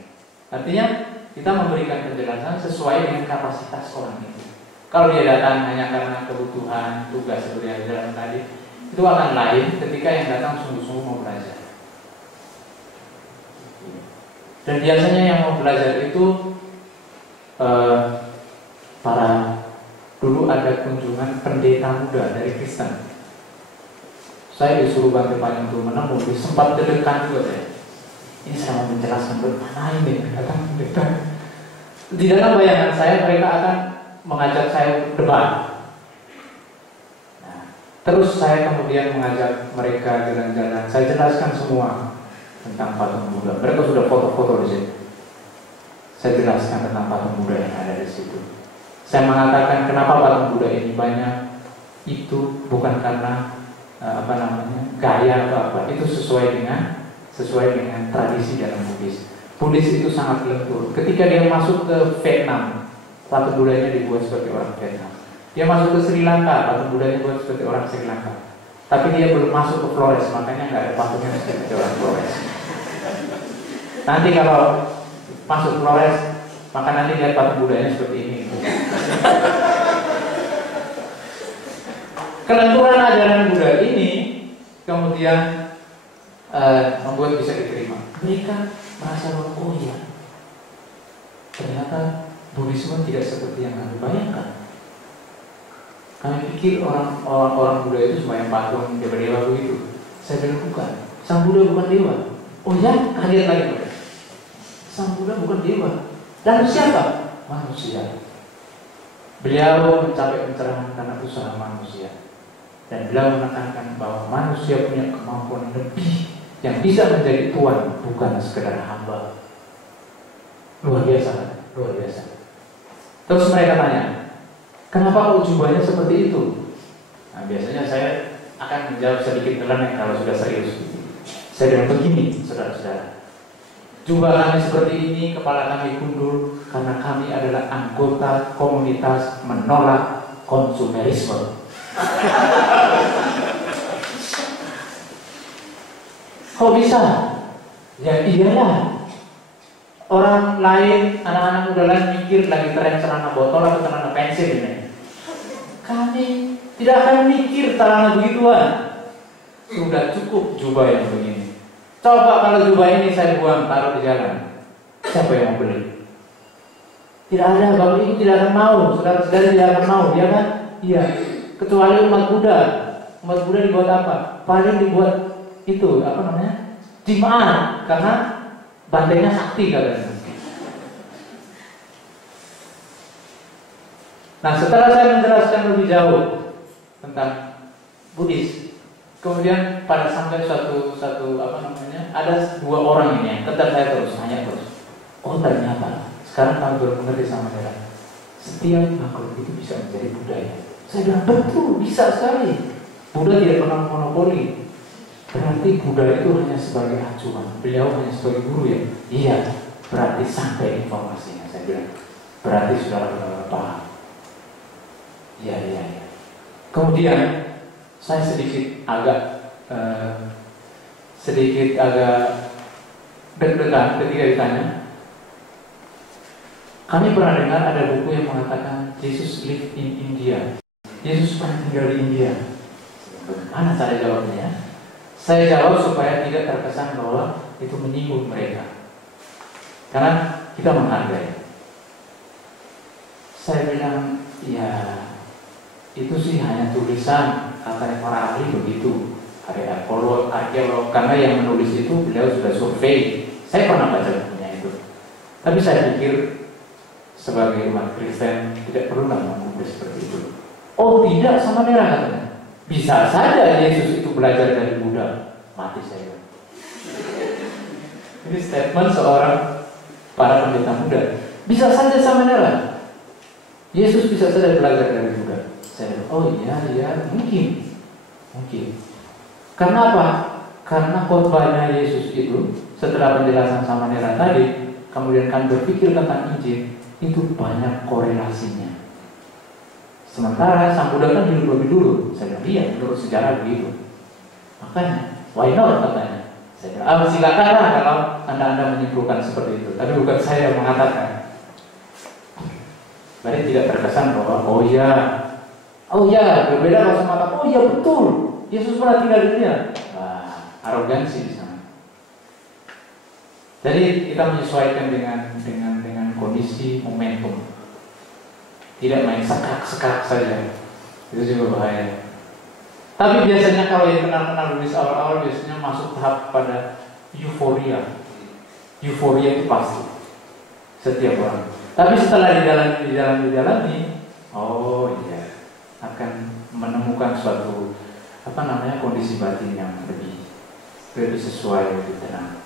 Artinya kita memberikan penjelasan sesuai dengan kapasitas orang itu. Kalau dia datang hanya karena kebutuhan, tugas seperti yang dijelaskan tadi, itu akan lain ketika yang datang sungguh-sungguh mau belajar. Dan biasanya yang mau belajar itu dulu ada kunjungan pendeta muda dari Kristen. Saya disuruh bantu Pak untuk menemui, sempat deg-degan juga saya. Ini saya mau menjelaskan bagaimana ini datang pendeta. Di dalam bayangan saya mereka akan mengajak saya debat. Nah, terus saya kemudian mengajak mereka jalan-jalan. Saya jelaskan semua tentang patung Buddha. Mereka sudah foto-foto di situ. Saya jelaskan tentang patung Buddha yang ada di situ. Saya mengatakan kenapa patung Buddha ini banyak. Itu bukan karena gaya atau apa. Itu sesuai dengan tradisi dalam Buddhis. Buddhis itu sangat lentur. Ketika dia masuk ke Vietnam, patung Buddhanya dibuat seperti orang Vietnam. Dia masuk ke Sri Lanka, patung Buddhanya dibuat seperti orang Sri Lanka. Tapi dia belum masuk ke Flores, makanya nggak ada patungnya seperti orang Flores. Nanti kalau masuk Flores, maka nanti lihat patung Buddhanya seperti ini. Kelenturan ajaran Buddha ini kemudian membuat bisa diterima. Mereka merasa bahwa oh ya, ternyata Buddhisme tidak seperti yang kami bayangkan. Kami pikir orang Buddha itu cuma yang patung dewa-dewa begitu. Saya bilang bukan. Sang Buddha bukan dewa. Oh ya, kaget lagi mereka. Sang Buddha bukan dewa. Lalu siapa? Manusia. Beliau mencapai pencerahan karena usaha manusia. Dan beliau menekankan bahwa manusia punya kemampuan lebih yang bisa menjadi tuan, bukan sekedar hamba. Luar biasa, luar biasa. Terus mereka tanya, kenapa ujubahnya seperti itu? Nah, biasanya saya akan menjawab sedikit nyeleneh kalau sudah serius. Saya bilang begini, saudara-saudara. Jubah kami seperti ini, kepala kami gundul karena kami adalah anggota komunitas menolak konsumerisme. Kok bisa? Ya iyalah. Orang lain, anak-anak muda lain mikir lagi tren celana botol atau celana pensil ini. Kami tidak akan mikir celana begituan. Sudah cukup jubah yang begini. Coba kalau jubah ini saya buang taruh di jalan, siapa yang mau beli? Tidak ada, Bapak Ibu tidak akan mau, saudara-saudara tidak akan mau, ya kan? Iya. Kecuali umat Buddha. Umat Buddha dibuat apa? Paling dibuat itu apa namanya? Jimat, karena bantainya sakti katanya. Nah, setelah saya menjelaskan lebih jauh tentang Buddhis, kemudian pada sampai suatu apa namanya, ada dua orang ini yang ketar saya terus, nanya terus. Oh ternyata sekarang kami baru mengerti sama dia. Setiap makhluk itu bisa menjadi budaya. Saya bilang betul, bisa sekali. Buddha tidak pernah monopoli. berarti Buddha itu hanya sebagai acuan, beliau hanya sebagai guru ya? Iya, berarti sampai informasinya, saya bilang. Berarti saudara paham. Iya. Kemudian saya sedikit agak deg-degan ketika ditanya. Kami pernah dengar ada buku yang mengatakan Jesus lived in India. Yesus pernah tinggal di India. Bagaimana cara jawabnya ya? Saya jawab supaya tidak terkesan bahwa itu menyinggung mereka. Karena kita menghargai. Saya bilang, ya itu sih hanya tulisan, kata para ahli begitu. Ada arkeolog, karena yang menulis itu beliau sudah survei. Saya pernah baca bukunya itu. Tapi saya pikir sebagai umat Kristen tidak perlu ngomong seperti itu. Oh tidak, sama merah katanya. Bisa saja Yesus itu belajar dari Buddha. Mati saya. Ini statement seorang para pendeta muda. Bisa saja sama merah. Yesus bisa saja belajar dari Buddha. Saya bilang, oh iya, mungkin. Karena apa? Karena khotbahnya Yesus itu setelah penjelasan sama merah tadi, kemudian kami berpikir tentang Injil, itu banyak korelasinya. Sementara Sang Buddha kan hidup lebih dulu. Saya bilang, iya, menurut sejarah begitu. Makanya, why not katanya. Saya bilang, silakanlah kalau Anda menyimpulkan seperti itu. Tapi bukan saya yang mengatakan. Berarti tidak terkesan bahwa, oh ya, berbeda kalau sama kata, oh iya betul, Yesus pernah tinggal di dunia. Wah, arogansi di sana. Jadi kita menyesuaikan dengan kondisi momentum. Tidak main sekak saja, itu juga bahaya. Tapi biasanya kalau yang kenal Buddhis awal-awal biasanya masuk tahap pada euforia. Euforia itu pasti setiap orang. Tapi setelah didalami, oh iya, akan menemukan suatu kondisi batin yang lebih sesuai, lebih tenang.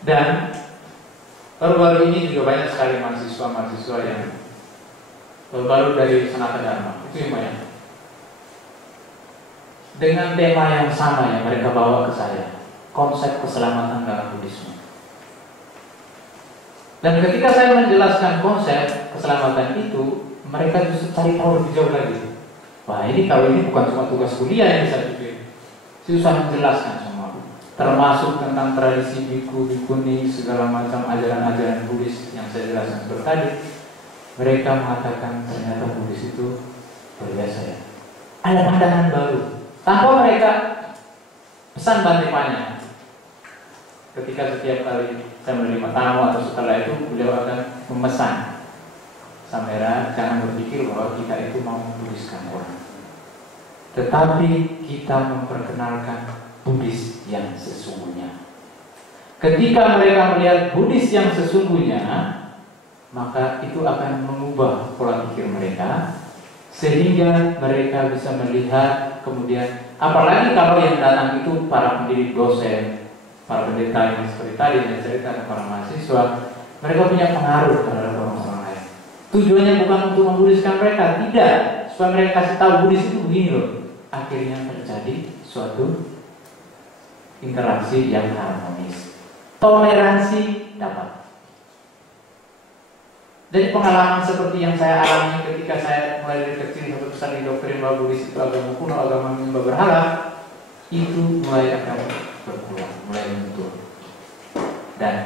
Dan baru-baru ini juga banyak sekali mahasiswa yang baru dari Sanata Dharma, itu yang banyak. Dengan tema yang sama yang mereka bawa ke saya, konsep keselamatan dalam Buddhisme. Dan ketika saya menjelaskan konsep keselamatan itu, mereka justru cari tahu lebih jauh lagi. Wah, kalau ini bukan cuma tugas kuliah yang bisa dipilih. Susah menjelaskan semua. Termasuk tentang tradisi biku-bikuni, segala macam ajaran-ajaran Buddhis yang saya jelaskan seperti tadi. Mereka mengatakan ternyata Buddhis itu berbiasa ya. Ada pandangan baru. Tanpa mereka pesan bantipannya. Ketika setiap kali saya menerima tamu atau setelah itu, beliau akan memesan, Samera, jangan berpikir bahwa kita itu mau menuliskan orang, tetapi kita memperkenalkan Buddhis yang sesungguhnya. Ketika mereka melihat Buddhis yang sesungguhnya, maka itu akan mengubah pola pikir mereka, sehingga mereka bisa melihat kemudian, apalagi kalau yang datang itu para pendidik dosen, para pendeta yang seperti tadi yang cerita para mahasiswa, mereka punya pengaruh terhadap orang lain. Tujuannya bukan untuk membuddhiskan mereka, tidak, supaya mereka kasih tahu Buddhis itu begini loh. Akhirnya terjadi suatu interaksi yang harmonis, toleransi dapat. Dari pengalaman seperti yang saya alami ketika saya mulai dari kecil sampai besar di doktrin bahwa Buddhis itu agama kuno, agama menyembah berhala, itu mulai akan berkurang, mulai menurun. Dan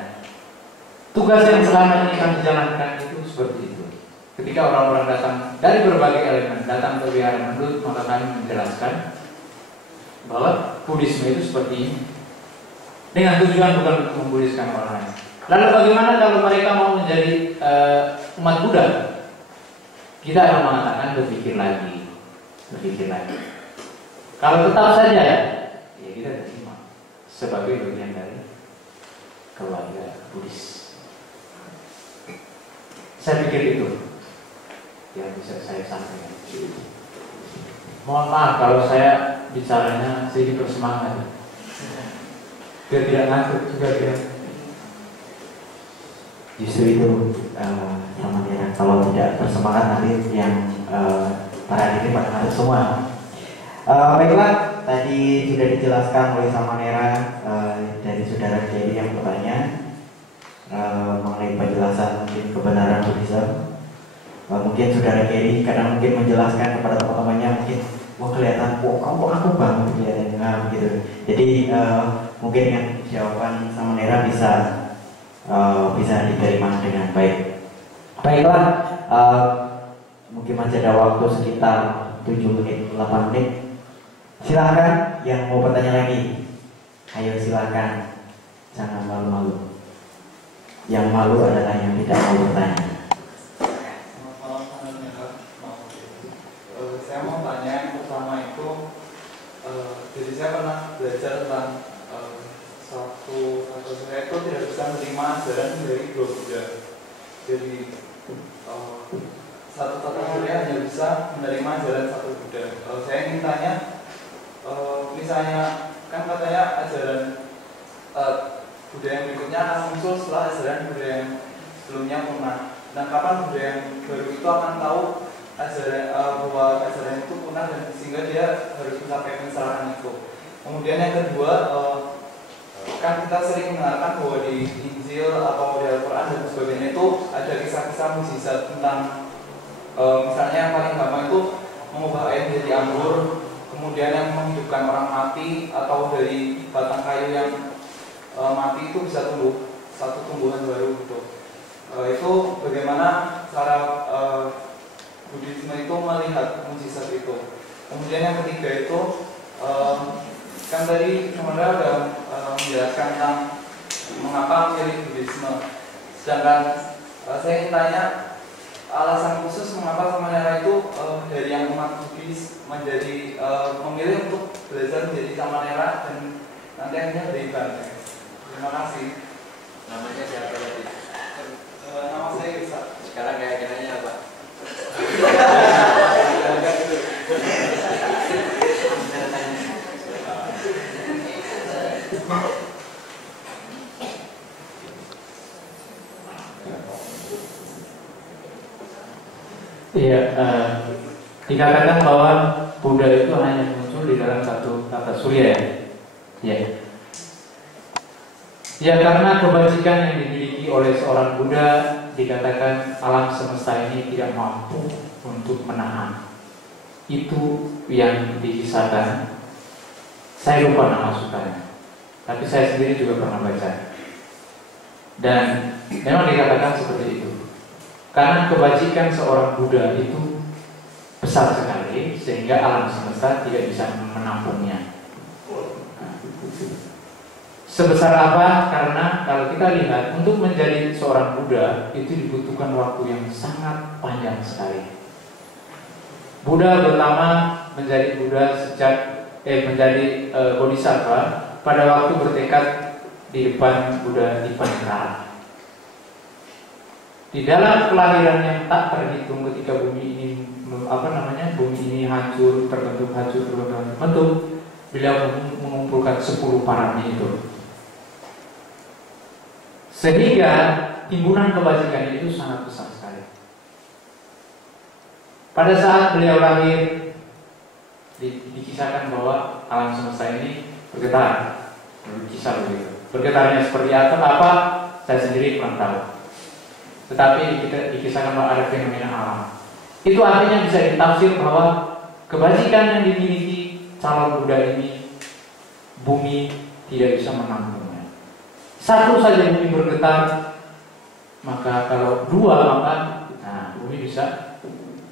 tugas yang selama ini kami jalankan itu seperti itu. Ketika orang-orang datang dari berbagai elemen, datang ke wihara Mendut, maka kami menjelaskan bahwa Buddhisme itu seperti ini, dengan tujuan bukan untuk membuddhiskan orang lain. Lalu bagaimana kalau mereka mau menjadi umat Buddha? Kita akan mengatakan berpikir lagi. Kalau tetap saja, ya kita terima sebagai bagian dari keluarga Buddhis. Saya pikir itu yang bisa saya sampaikan. Mohon maaf kalau saya bicaranya sedikit bersemangat. Dia tidak ngantuk juga dia. justru itu Samanera. Kalau tidak bersemangat nanti yang para diri pada ngantuk semua. Baiklah, tadi sudah dijelaskan oleh Samanera dari saudara Jerry yang bertanya mengenai penjelasan mungkin kebenaran Buddhisme. Mungkin saudara Jerry kadang mungkin menjelaskan kepada teman-temannya, mungkin wah kelihatan kok aku banget kelihatannya gitu. Jadi mungkin dengan jawaban Samanera bisa diterima dengan baik. Baiklah, mungkin masih ada waktu sekitar 7 menit, 8 menit. Silakan yang mau bertanya lagi. Ayo silakan, jangan malu-malu. Yang malu adalah yang tidak mau bertanya. Saya mau tanya yang pertama itu, jadi saya pernah belajar tentang satu saya itu tidak bisa menerima ajaran dari dua Buddha. Jadi satu tata surya hanya bisa menerima ajaran satu Buddha. Saya ingin tanya, misalnya kan katanya ajaran Buddha yang berikutnya akan muncul setelah ajaran Buddha yang sebelumnya punah. Nah, kapan Buddha yang baru itu akan tahu ajaran bahwa ajaran itu punah dan sehingga dia harus mencapai pencerahan itu. Kemudian yang kedua, kan kita sering mendengarkan bahwa di Injil atau di Al-Quran dan sebagainya itu ada kisah-kisah mukjizat tentang misalnya yang paling gampang itu mengubah air menjadi anggur, kemudian yang menghidupkan orang mati, atau dari batang kayu yang mati itu bisa tumbuh satu tumbuhan baru gitu. Itu bagaimana cara Buddhisme itu melihat mukjizat itu. Kemudian yang ketiga itu kan tadi Samanera sudah menjelaskan tentang mengapa memilih Buddhisme. Sedangkan saya ingin tanya alasan khusus mengapa Samanera itu dari yang umat Buddhis menjadi memilih untuk belajar menjadi Samanera dan nanti akhirnya dari Bante. Terima kasih. Namanya siapa tadi? Nama saya Irsa. Sekarang keyakinannya apa? Iya, dikatakan bahwa Buddha itu hanya muncul di dalam satu tata surya ya. Ya. Ya, karena kebajikan yang dimiliki oleh seorang Buddha dikatakan alam semesta ini tidak mampu untuk menahan. Itu yang dikisahkan. Saya lupa nama sutanya, tapi saya sendiri juga pernah baca. Dan memang dikatakan seperti itu. Karena kebajikan seorang Buddha itu besar sekali sehingga alam semesta tidak bisa menampungnya. Sebesar apa? Karena kalau kita lihat untuk menjadi seorang Buddha itu dibutuhkan waktu yang sangat panjang sekali. Buddha pertama menjadi Buddha sejak menjadi Bodhisattva pada waktu bertekad di depan Buddha di Panikara. Di dalam kelahiran yang tak terhitung ketika bumi ini bumi ini hancur, terbentuk, beliau mengumpulkan 10 parami itu. Sehingga timbunan kebajikan itu sangat besar sekali. Pada saat beliau lahir, dikisahkan bahwa alam semesta ini bergetar, berkisar begitu. Bergetarnya seperti apa? Saya sendiri kurang tahu. Tetapi dikisahkan bahwa ada fenomena alam. Itu artinya bisa ditafsir bahwa kebajikan yang dimiliki calon Buddha ini, bumi tidak bisa menampungnya. Satu saja bumi bergetar, maka kalau dua maka bumi bisa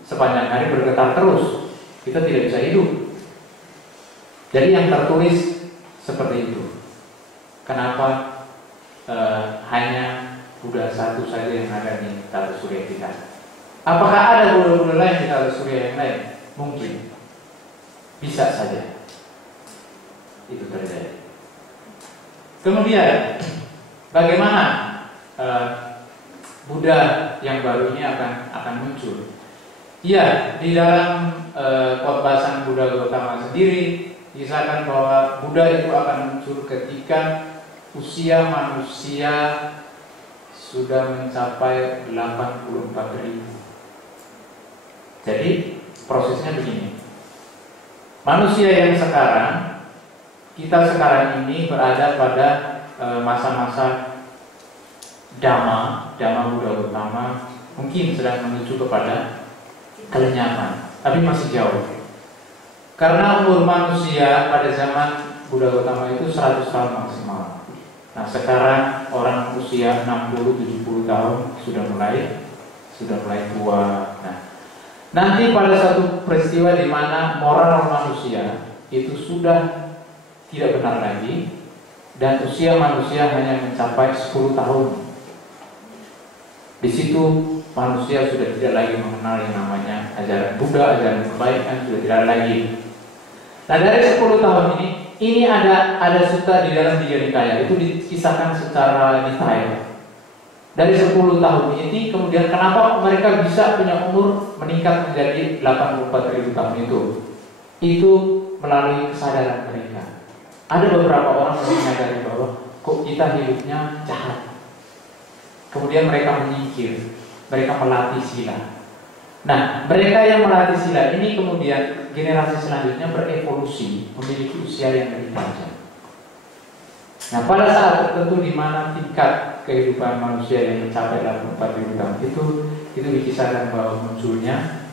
sepanjang hari bergetar terus. Kita tidak bisa hidup. Jadi yang tertulis seperti itu. Kenapa hanya Buddha satu saja yang ada di tata surya kita? Apakah ada Buddha-Buddha lain di tata surya yang lain? Mungkin. Bisa saja. Itu terjadi. Kemudian bagaimana Buddha yang baru ini akan muncul? Ya, di dalam khotbah Sang Buddha Gautama sendiri disahkan bahwa Buddha itu akan muncul ketika usia manusia sudah mencapai 84.000. Jadi prosesnya begini. Manusia yang sekarang, kita sekarang ini berada pada masa-masa Dhamma Buddha Gautama, mungkin sedang menuju kepada kelenyapan, tapi masih jauh. Karena umur manusia pada zaman Buddha Gautama itu 100 tahun maksimal. Nah sekarang orang usia 60-70 tahun sudah mulai tua. Nah, nanti pada satu peristiwa di mana moral manusia itu sudah tidak benar lagi dan usia manusia hanya mencapai 10 tahun. Di situ manusia sudah tidak lagi mengenal yang namanya ajaran Buddha, ajaran kebaikan sudah tidak lagi. Nah dari 10 tahun ini ada sutta di dalam Tiga Nikaya itu dikisahkan secara detail. Dari 10 tahun ini kemudian kenapa mereka bisa punya umur meningkat menjadi 84.000 tahun itu melalui kesadaran mereka. Ada beberapa orang yang menyadari bahwa kok kita hidupnya jahat. Kemudian mereka menyingkir, mereka melatih sila. Nah, mereka yang melatih sila ini kemudian generasi selanjutnya berevolusi, memiliki usia yang lebih panjang. Nah, pada saat tertentu di mana tingkat kehidupan manusia yang mencapai 84.000 tahun itu dikisahkan bahwa munculnya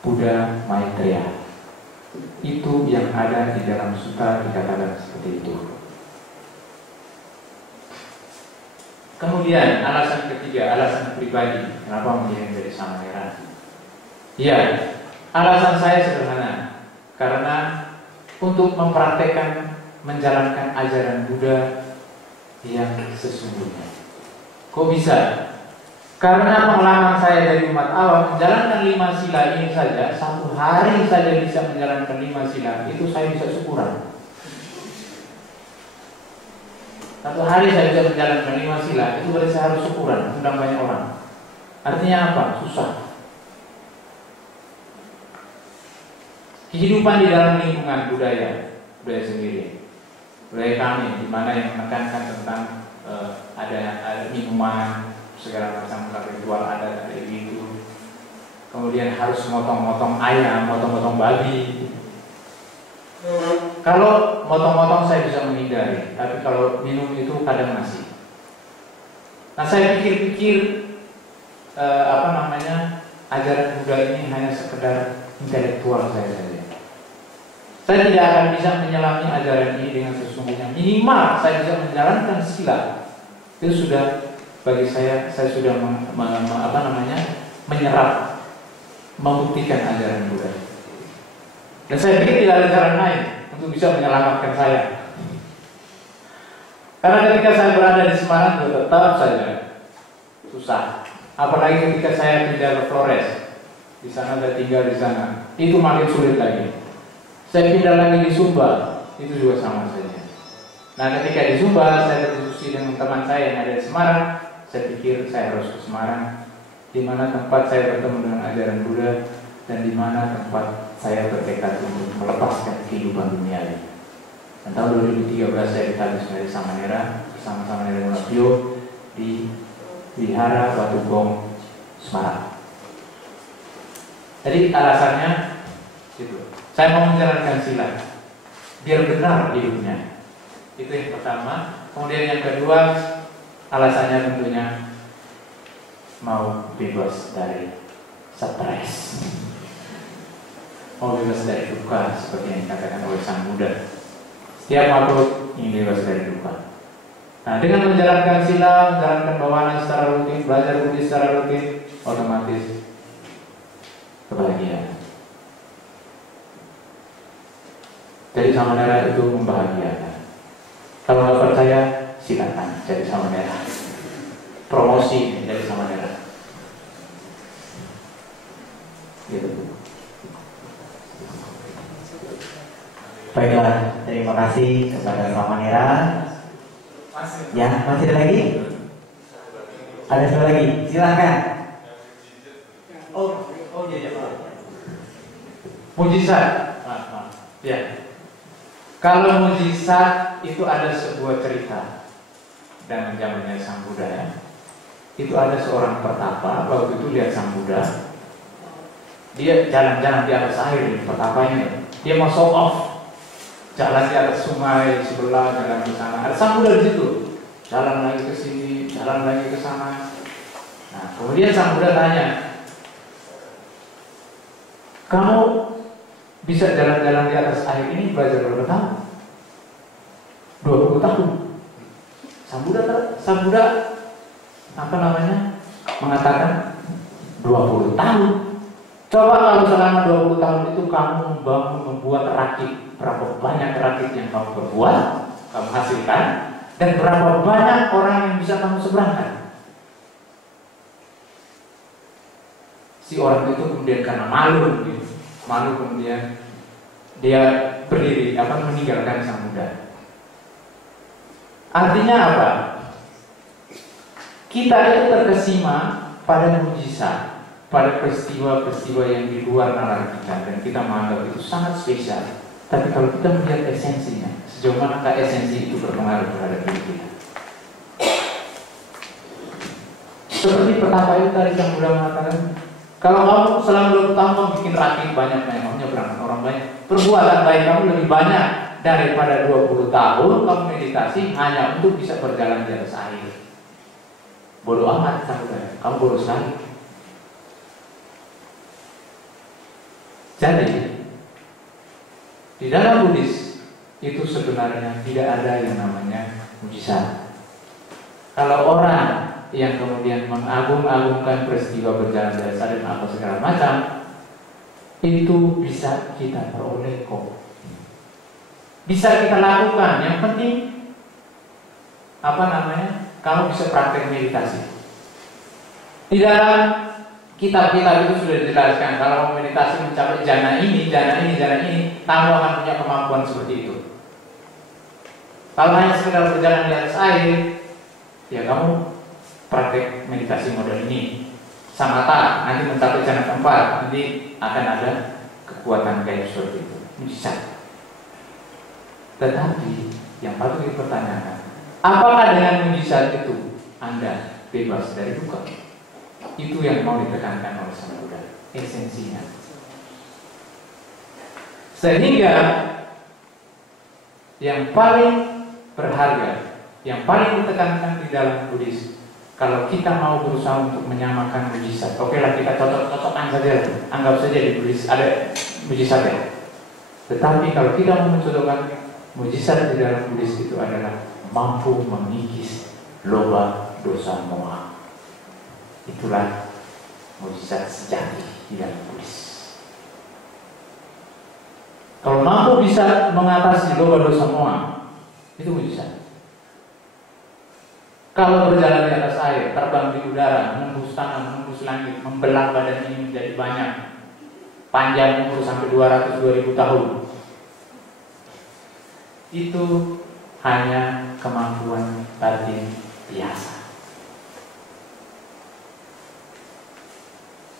Buddha Maitreya. Itu yang ada di dalam sutta dikatakan seperti itu. Kemudian alasan ketiga, alasan pribadi, kenapa memilih menjadi Samanera? Ya, alasan saya sederhana, karena untuk mempraktekkan menjalankan ajaran Buddha yang sesungguhnya. Kok bisa? Karena pengalaman saya dari umat awam menjalankan 5 sila ini saja, 1 hari saja bisa menjalankan 5 sila, itu saya bisa syukuran. 1 hari saya bisa menjalankan 5 sila, itu berarti saya harus syukuran, undang banyak orang. Artinya apa? Susah. Kehidupan di dalam lingkungan budaya sendiri, budaya kami, di mana yang menekankan tentang ada minuman, segala macam ritual adat kayak gitu. Kemudian harus motong-motong ayam, motong-motong babi. Kalau motong-motong saya bisa menghindari, tapi kalau minum itu kadang masih. Nah saya pikir-pikir ajaran Buddha ini hanya sekedar intelektual saya saja. Saya tidak akan bisa menyelami ajaran ini dengan sesungguhnya. Minimal saya bisa menjalankan sila. Itu sudah bagi saya sudah menyerap, membuktikan ajaran Buddha. Dan saya pikir tidak ada cara lain untuk bisa menyelamatkan saya. Karena ketika saya berada di Semarang tetap saja susah. Apalagi ketika saya pindah ke Flores, di sana saya tinggal di sana, itu makin sulit lagi. Saya pindah lagi di Sumba, itu juga sama saja. Nah ketika di Sumba saya berdiskusi dengan teman saya yang ada di Semarang, saya pikir saya harus ke Semarang, di mana tempat saya bertemu dengan ajaran Buddha dan di mana tempat saya bertekad untuk melepaskan kehidupan dunia ini. Dan tahun 2013 saya ditabis dari Samanera bersama Samanera Munafio di Wihara Batu Gong, Semarang. Jadi alasannya itu. Saya mau menjalankan sila biar benar hidupnya. Itu yang pertama. Kemudian yang kedua, alasannya tentunya mau bebas dari stres, mau bebas dari duka seperti yang dikatakan oleh Sang Buddha. Setiap makhluk ingin bebas dari duka. Nah, dengan menjalankan sila, menjalankan bawana secara rutin, belajar Buddhis secara rutin, otomatis kebahagiaan. Jadi Samanera itu membahagiakan. Kalau nggak percaya, silakan jadi Samanera. Promosi jadi Samanera. Gitu. Baiklah, terima kasih kepada Samanera. Ya, masih ada lagi? Ada satu lagi, silakan. Oh iya Pak. Mujizat. Ya. Kalau mujizat itu ada sebuah cerita dan zamannya Sang Buddha ya. itu ada seorang pertapa, waktu itu lihat Sang Buddha, dia jalan-jalan di atas air di pertapanya, dia mau show off, jalan di atas sungai sebelah, jalan di sana, ada Sang Buddha di situ, jalan lagi ke sini, jalan lagi ke sana. Nah, kemudian Sang Buddha tanya, kamu bisa jalan-jalan di atas air ini belajar berapa tahun? 20 tahun. Sang Buddha mengatakan 20 tahun. Coba kalau selama 20 tahun itu kamu membuat rakit, berapa banyak rakit yang kamu perbuat, kamu hasilkan, dan berapa banyak orang yang bisa kamu seberangkan. Si orang itu kemudian karena malu kemudian dia berdiri, meninggalkan Sang Buddha. Artinya apa? Kita itu terkesima pada mujizat, pada peristiwa-peristiwa yang di luar nalar kita, dan kita menganggap itu sangat spesial. Tapi kalau kita melihat esensinya, sejauh manakah esensi itu berpengaruh terhadap diri kita? Seperti pertama itu tadi Sang Buddha mengatakan, kalau kamu selama 20 tahun kamu bikin rakit banyak, kamu nyebrangkan orang banyak, perbuatan baik kamu lebih banyak daripada 20 tahun kamu meditasi hanya untuk bisa berjalan di atas air. Bodoh amat, kamu bodoh sekali. Jadi di dalam Buddhis itu sebenarnya tidak ada yang namanya mujizat. Kalau orang yang kemudian mengagung-agungkan peristiwa berjalan di atas air atau segala macam, itu bisa kita peroleh kok. Bisa kita lakukan. Yang penting kamu bisa praktek meditasi. Di dalam kitab-kitab itu sudah dijelaskan, kalau meditasi mencapai jana ini, kamu akan punya kemampuan seperti itu. Kalau hanya sekedar berjalan di atas air, ya kamu praktek meditasi model ini. Samatha, nanti mencapai jana keempat, nanti akan ada kekuatan kayak seperti itu. Mujizat. Tetapi yang patut dipertanyakan, apakah dengan mujizat itu Anda bebas dari duka? Itu yang mau ditekankan oleh Sang Buddha, esensinya. Sehingga yang paling berharga, yang paling ditekankan di dalam Buddhis, kalau kita mau berusaha untuk menyamakan mujizat, oke lah kita cocok-cocokan saja, anggap saja di Buddhis ada mujizat ya. Tetapi kalau kita mau mencocokan mujizat di dalam Buddhis itu adalah mampu mengikis loba, dosa, moha. Itulah mujizat sejati di dalam Buddhis. Kalau mampu bisa mengatasi loba, dosa, moha, itu mujizat. Kalau berjalan di atas air, terbang di udara, menembus tanah, menembus langit, membelah badan ini menjadi banyak, panjang umur sampai 200-2000 tahun, itu hanya kemampuan batin biasa.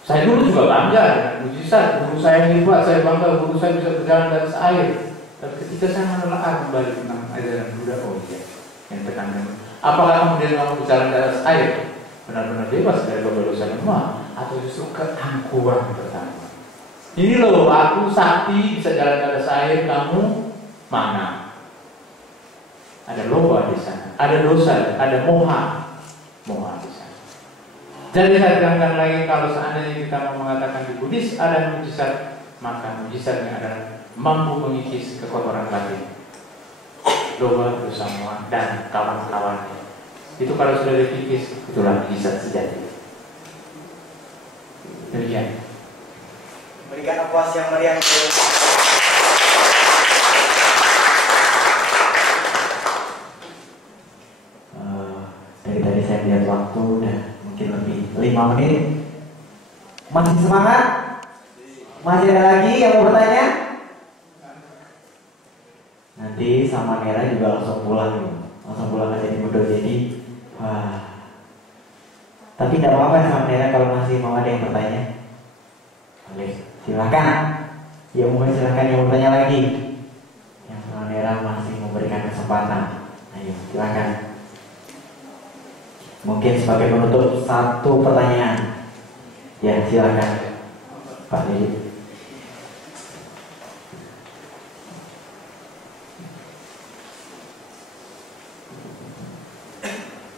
Saya dulu juga bangga dengan mujizat, guru saya hebat, saya bangga guru saya bisa berjalan di atas air. Tapi ketika saya menelaah kembali tentang ajaran Buddha, oh iya, yang tekankan, apakah kemudian kamu berjalan di atas air benar-benar bebas dari dosa semua, atau justru keangkuhan pertama? Ini loh, aku sakti bisa jalan di atas air, kamu mana? Ada loba di sana, ada dosa, ada moha di sana. Jadi saya terangkan lagi, kalau seandainya kita mau mengatakan di Buddhis ada mujizat, maka mujizatnya adalah mampu mengikis kekotoran batin, loba, dosa, moha, dan kawan-kawannya. Itu kalau sudah dikikis, itulah mujizat sejati. Demikian. Berikan aplaus yang meriah. Dari tadi saya lihat waktu udah mungkin lebih 5 menit. Masih semangat? Masih ada lagi yang mau bertanya? Nanti sama Nera juga langsung pulang aja di Budo. Jadi tapi tidak apa-apa ya sama Nera kalau masih mau ada yang bertanya. Boleh, silakan. Ya mungkin silakan yang mau bertanya lagi. Yang sama Nera masih memberikan kesempatan. Ayo, silakan. Mungkin sebagai penutup satu pertanyaan. Ya, silakan Pak Didi.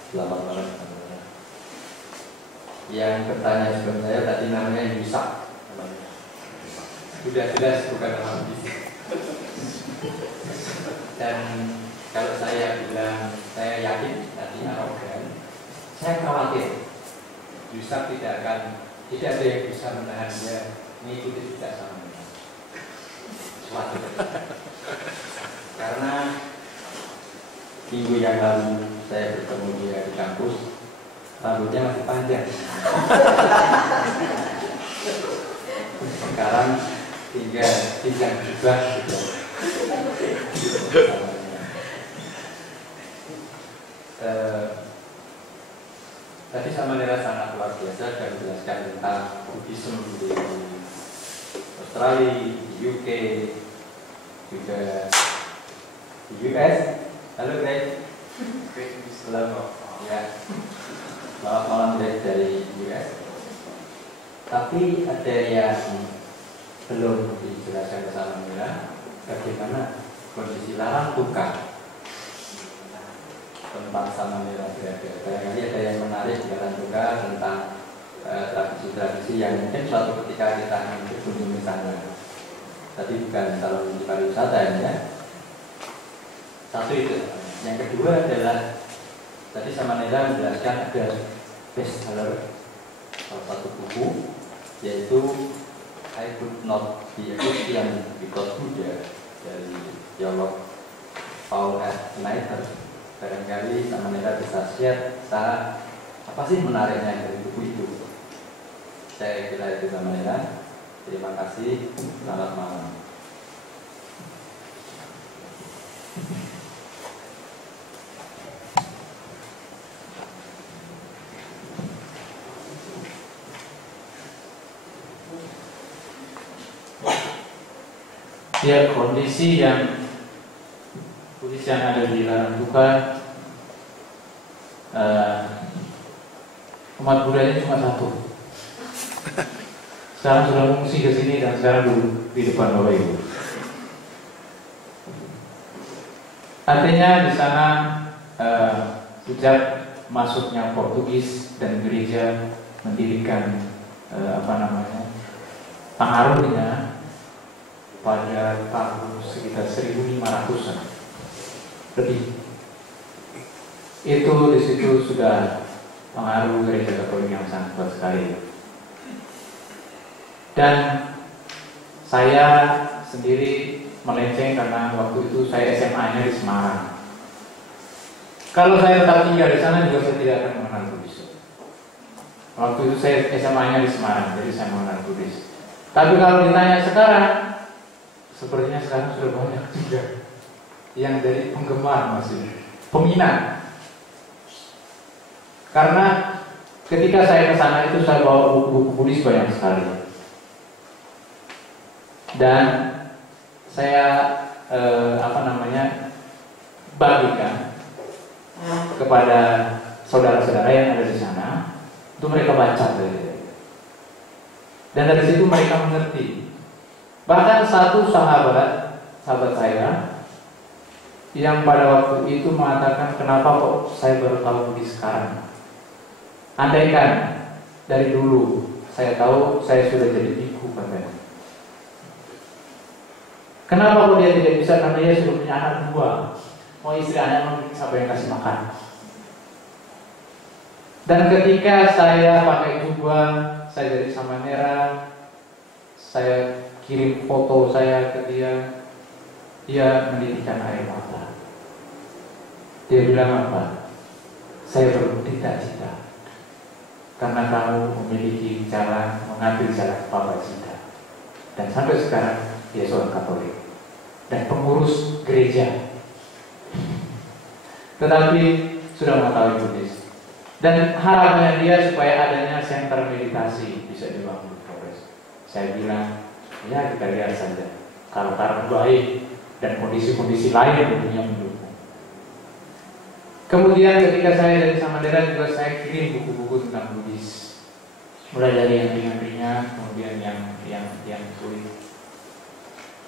Selamat malam. Yang bertanya sebelum saya tadi namanya Yusak. Sudah jelas bukan nama bisik. Dan kalau saya bilang saya yakin tadi arogan, saya khawatir Yusak tidak ada yang bisa menahan dia mengikuti jejak sama suatu. Karena minggu yang lalu saya bertemu dia di kampus, rambutnya masih panjang. Sekarang tinggal jubah gitu. Tadi Samanera sangat luar biasa dan menjelaskan tentang Buddhisme di Australia, di UK, juga di US. Halo Greg. Selamat malam Greg dari US. Tapi ada yang belum dijelaskan ke Samanera bagaimana kondisi larang tukar tentang Samanera berada. Barangkali ada yang menarik di larang tukar tentang tradisi-tradisi yang mungkin suatu ketika kita akan berkunjung di sana. Tadi bukan calon pariwisata ya. Satu itu. Yang kedua adalah tadi Samanera menjelaskan ada bestseller salah satu buku yaitu I Could Not Be a Christian Because Buddha dari teolog Paul F. Snyder. Barangkali Samanera bisa share tentang apa sih menariknya dari buku itu. Saya kira itu Samanera. Terima kasih. Selamat malam. Ya, kondisi yang ada di larang tukar, umat Buddhanya cuma satu. Sekarang sudah mengungsi ke sini dan sekarang duduk di depan Bapak Ibu. Artinya di sana sejak masuknya Portugis dan gereja mendirikan pengaruhnya pada tahun sekitar 1500-an lebih. Itu di situ sudah pengaruh gereja Katolik yang sangat kuat sekali. Dan saya sendiri melenceng karena waktu itu saya SMA-nya di Semarang. Kalau saya tetap tinggal di sana juga saya tidak akan mengenal Buddhis. Waktu itu saya SMA-nya di Semarang, jadi saya mengenal Buddhis. Tapi kalau ditanya sekarang, sepertinya sekarang sudah banyak juga yang dari penggemar masih peminat. Karena ketika saya ke sana itu saya bawa buku-buku Buddhis banyak sekali. Dan saya bagikan kepada saudara-saudara yang ada di sana untuk mereka baca. Dan dari situ mereka mengerti. Bahkan satu sahabat saya yang pada waktu itu mengatakan, kenapa kok saya baru tahu Buddhis sekarang? Andaikan dari dulu saya tahu, saya sudah jadi biku katanya. Kenapa kok dia tidak bisa? Karena dia sudah punya anak dua. Mau istri anak siapa yang kasih makan? Dan ketika saya pakai jubah, saya jadi Samanera, saya kirim foto saya ke dia, dia menitikkan air mata. Dia bilang apa? Saya bercita-cita karena kamu memiliki cara mengambil jalan Pabacita. Dan sampai sekarang dia seorang Katolik dan pengurus gereja, tetapi sudah mengetahui Buddhis. Dan harapannya dia supaya adanya center meditasi bisa dibangun di Flores. Saya bilang, ya kita lihat saja. Kalau baik dan kondisi-kondisi lain tentunya mendukung. Kemudian ketika saya dari Samandera juga saya kirim buku-buku tentang Buddhis, mulai dari yang ringan-ringan, kemudian yang sulit.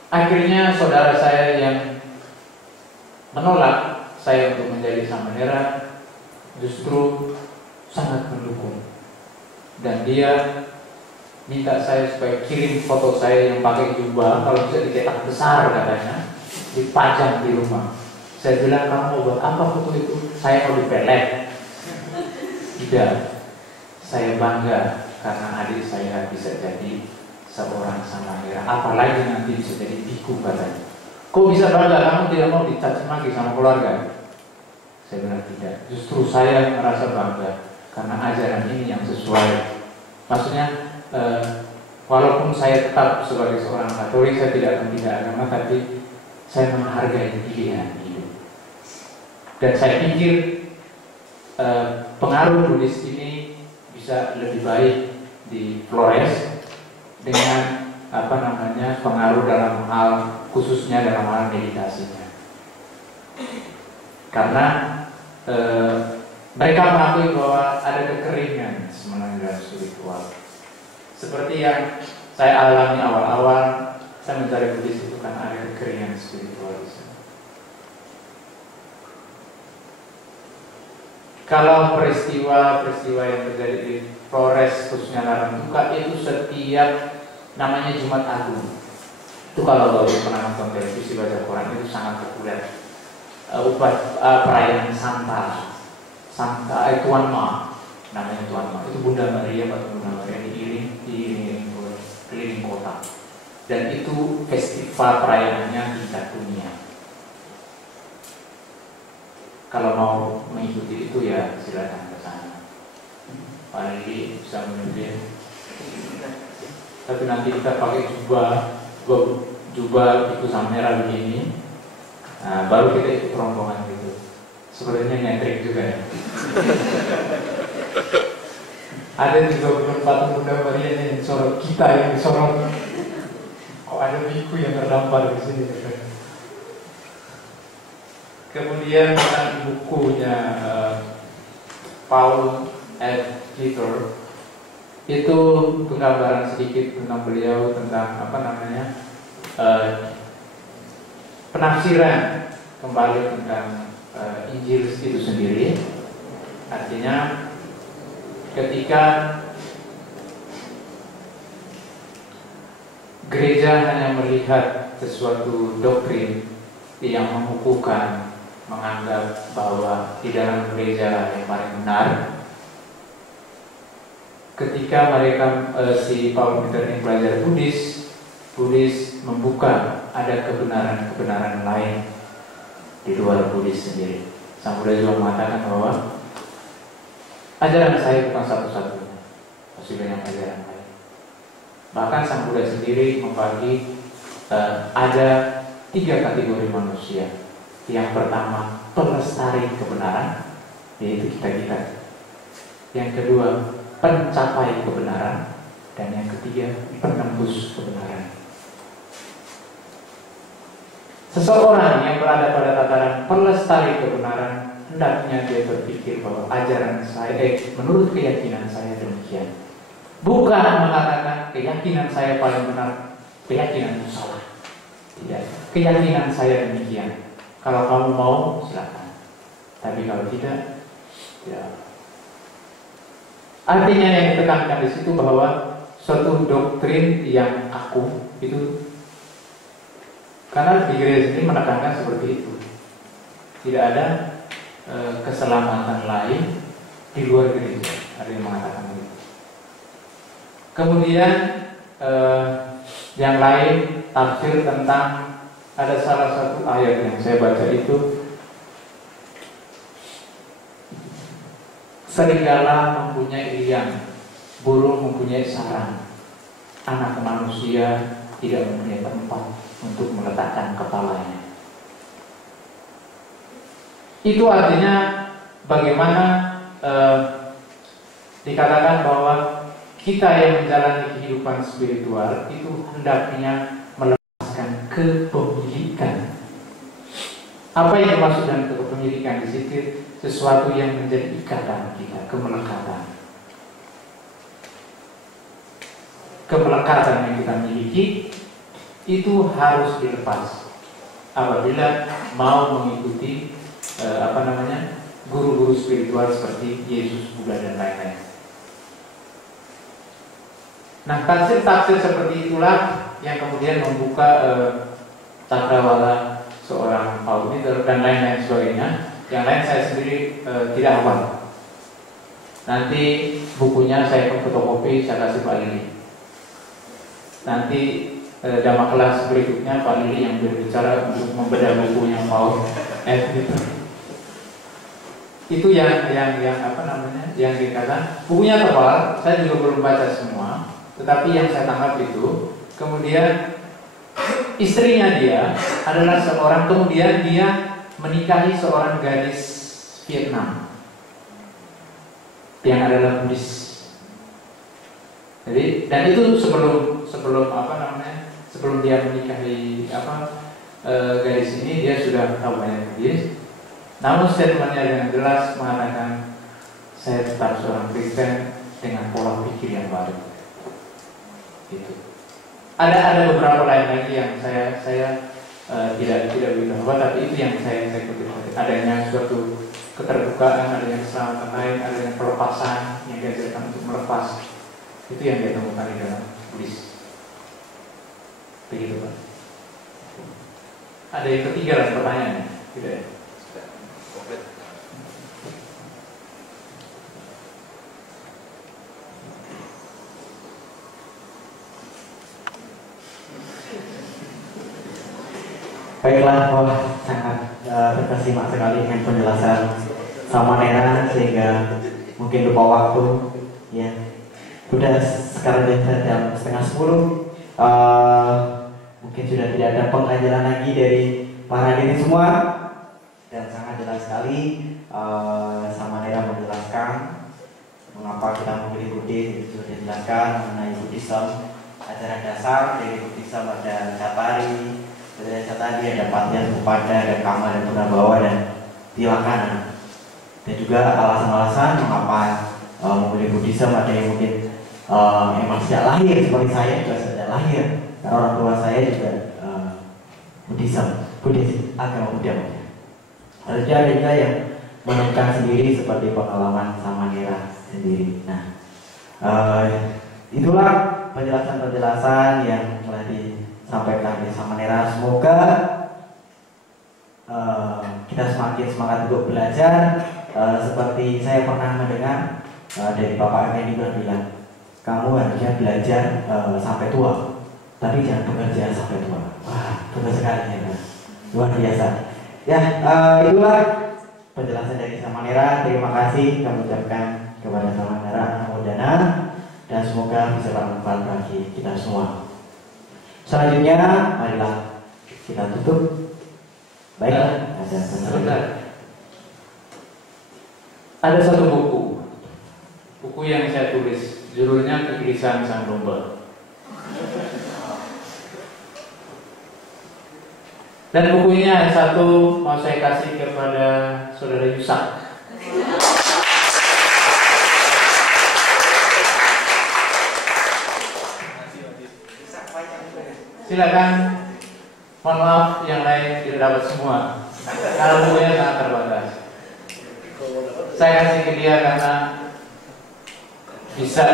Akhirnya saudara saya yang menolak saya untuk menjadi Samandera justru sangat mendukung, dan dia minta saya supaya kirim foto saya yang pakai jubah, kalau bisa dicetak besar katanya, dipajang di rumah. Saya bilang, kamu mau buat apa foto itu? Saya mau dipelet. Tidak, saya bangga karena adik saya bisa jadi seorang Samandera, apalagi nanti bisa jadi biku katanya. Kok bisa bangga? Kamu tidak mau dicaci maki sama keluarga? Saya bilang tidak, justru saya merasa bangga karena ajaran ini yang sesuai. Maksudnya walaupun saya tetap sebagai seorang Katolik, saya tidak akan pindah agama, tapi saya menghargai pilihan hidup. Dan saya pikir pengaruh Buddhis ini bisa lebih baik di Flores dengan pengaruh dalam hal, khususnya dalam hal meditasinya. Karena mereka mengakui bahwa ada kekeringan sebenarnya dalam spiritual. Seperti yang saya alami awal-awal saya mencari Buddhis itu karena ada kekeringan spiritual di sana. Kalau peristiwa-peristiwa yang terjadi di Flores, khususnya Larantuka, itu setiap namanya Jumat Agung. Itu kalau pernah nonton televisi, baca Quran, itu sangat populer. Perayaan Santa Tuan Ma, namanya Tuan Ma. Itu Bunda Maria diiring keliling kota. Dan itu festival perayaannya tingkat dunia. Kalau mau mengikuti itu ya silakan ke sana. Pak Lili bisa memimpin. Tapi nanti kita pakai jubah itu merah begini. Nah, baru kita ikut rombongan gitu. Sebenarnya nyentrik juga ya. Ada juga patung Bunda Maria yang disorot, kita yang disorot. Kok ada biku yang terdampar di sini? Kemudian bukunya Paul F. Gitter itu penggambaran sedikit tentang beliau, tentang penafsiran kembali tentang Injil itu sendiri. Artinya ketika gereja hanya melihat sesuatu doktrin yang mengukuhkan, menganggap bahwa di dalam gereja yang paling benar, ketika mereka si Paul Peter ini belajar Buddhis membuka ada kebenaran lain di luar Buddhis sendiri. Sang Buddha juga mengatakan bahwa ajaran saya bukan satu-satunya, masih banyak ajaran lain. Bahkan Sang Buddha sendiri membagi ada 3 kategori manusia. Yang pertama, pelestari kebenaran, yaitu kita. Yang kedua, pencapai kebenaran. Dan yang ketiga, penembus kebenaran. Seseorang yang berada pada tataran pelestari kebenaran, hendaknya dia berpikir bahwa ajaran saya, menurut keyakinan saya demikian. Bukan mengatakan keyakinan saya paling benar, keyakinan itu salah. Tidak, keyakinan saya demikian. Kalau kamu mau, silakan. Tapi kalau tidak, ya. Artinya yang ditekankan di situ bahwa suatu doktrin yang aku itu, karena di gereja ini menekankan seperti itu. Tidak ada keselamatan lain di luar gereja. Ada yang mengatakan begitu. Kemudian yang lain tafsir tentang, ada salah satu ayat yang saya baca itu, serigala mempunyai liang, burung mempunyai sarang, anak manusia tidak mempunyai tempat untuk meletakkan kepalanya. Itu artinya bagaimana dikatakan bahwa kita yang menjalani kehidupan spiritual itu hendaknya kepemilikan. Apa yang dimaksud dengan kepemilikan di situ? sesuatu yang menjadi ikatan kita, kemelekatan. Kemelekatan yang kita miliki itu harus dilepas apabila mau mengikuti guru-guru spiritual seperti Yesus, Buddha dan lain-lain. Nah, tafsir-tafsir seperti itulah yang kemudian membuka cakrawala seorang Paul Peter dan lain-lain sebagainya. Yang lain saya sendiri tidak hafal. Nanti bukunya saya fotokopi, saya kasih Pak Lili. Nanti dalam kelas berikutnya Pak Lili yang berbicara untuk membedah bukunya Paul Peter. Itu yang yang dikatakan bukunya tebal. Saya juga belum baca semua, tetapi yang saya tangkap itu kemudian istrinya dia adalah seorang, kemudian dia menikahi seorang gadis Vietnam yang adalah Buddhis. Jadi dan itu sebelum dia menikahi gadis ini dia sudah tahu banyak Buddhis. Namun statementnya dengan jelas mengatakan saya tetap seorang Kristen dengan pola pikir yang baru. Gitu. Ada beberapa lain lagi yang saya tidak begitu hafal, tapi itu yang saya kutip. Adanya suatu keterbukaan, adanya keselamatan lain, adanya pelepasan yang diajarkan untuk melepas. Itu yang dia temukan di dalam Buddhis. Begitu Pak. Ada yang ketiga lah pertanyaannya, tidak ya? Baiklah, sangat terkesima sekali dengan penjelasan Samanera sehingga mungkin lupa waktu. Ya, sudah sekarang jam 9:30. Mungkin sudah tidak ada pengajaran lagi dari para diri semua dan sangat jelas sekali Samanera menjelaskan mengapa kita memilih Buddhis. Itu sudah dijelaskan mengenai Buddhism, ajaran dasar dari Buddhism ada Catari. Tadi ada Patian, Upada, ada Kama, dan Purnabawa, dan Tilakana. Dan juga alasan-alasan mengapa memilih Buddhism. Ada yang mungkin emang sejak lahir, seperti saya juga sejak lahir. Karena orang tua saya juga Buddhis, agama Buddha. Ada juga yang menemukan sendiri seperti pengalaman Samanera sendiri. Nah, itulah penjelasan-penjelasan yang telah disampaikan di Samanera. Semoga kita semakin semangat untuk belajar. Seperti saya pernah mendengar dari Bapak Effendi bilang, kamu harusnya belajar sampai tua, tapi jangan bekerja sampai tua. Wah, betul sekali ya, luar biasa. Ya, itulah penjelasan dari Samanera. Terima kasih kami ucapkan kepada Samanera Modana, dan semoga bisa bermanfaat bagi kita semua. Selanjutnya, marilah kita tutup. Baik, ada satu buku yang saya tulis, judulnya Kegelisahan Sang Domba. Dan buku ini ada satu mau saya kasih kepada saudara Yusak. Silakan. Mohon maaf yang lain tidak dapat semua. Kalau bukunya sangat terbatas. Saya kasih ke dia karena bisa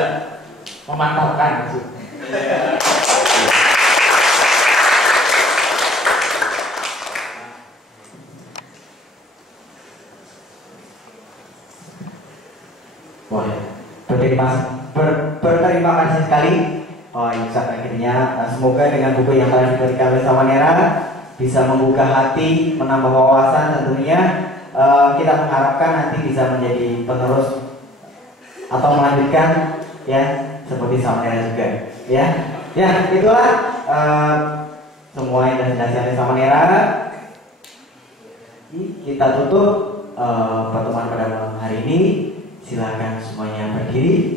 memantapkan. Wah, berterima kasih sekali. Yusak akhirnya semoga dengan buku yang telah diberikan oleh Samanera bisa membuka hati, menambah wawasan tentunya. Kita mengharapkan nanti bisa menjadi penerus atau melanjutkan ya seperti Samanera juga ya. Ya, itulah semua yang sudah dijelaskan oleh Samanera. Kita tutup pertemuan pada malam hari ini. Silakan semuanya berdiri.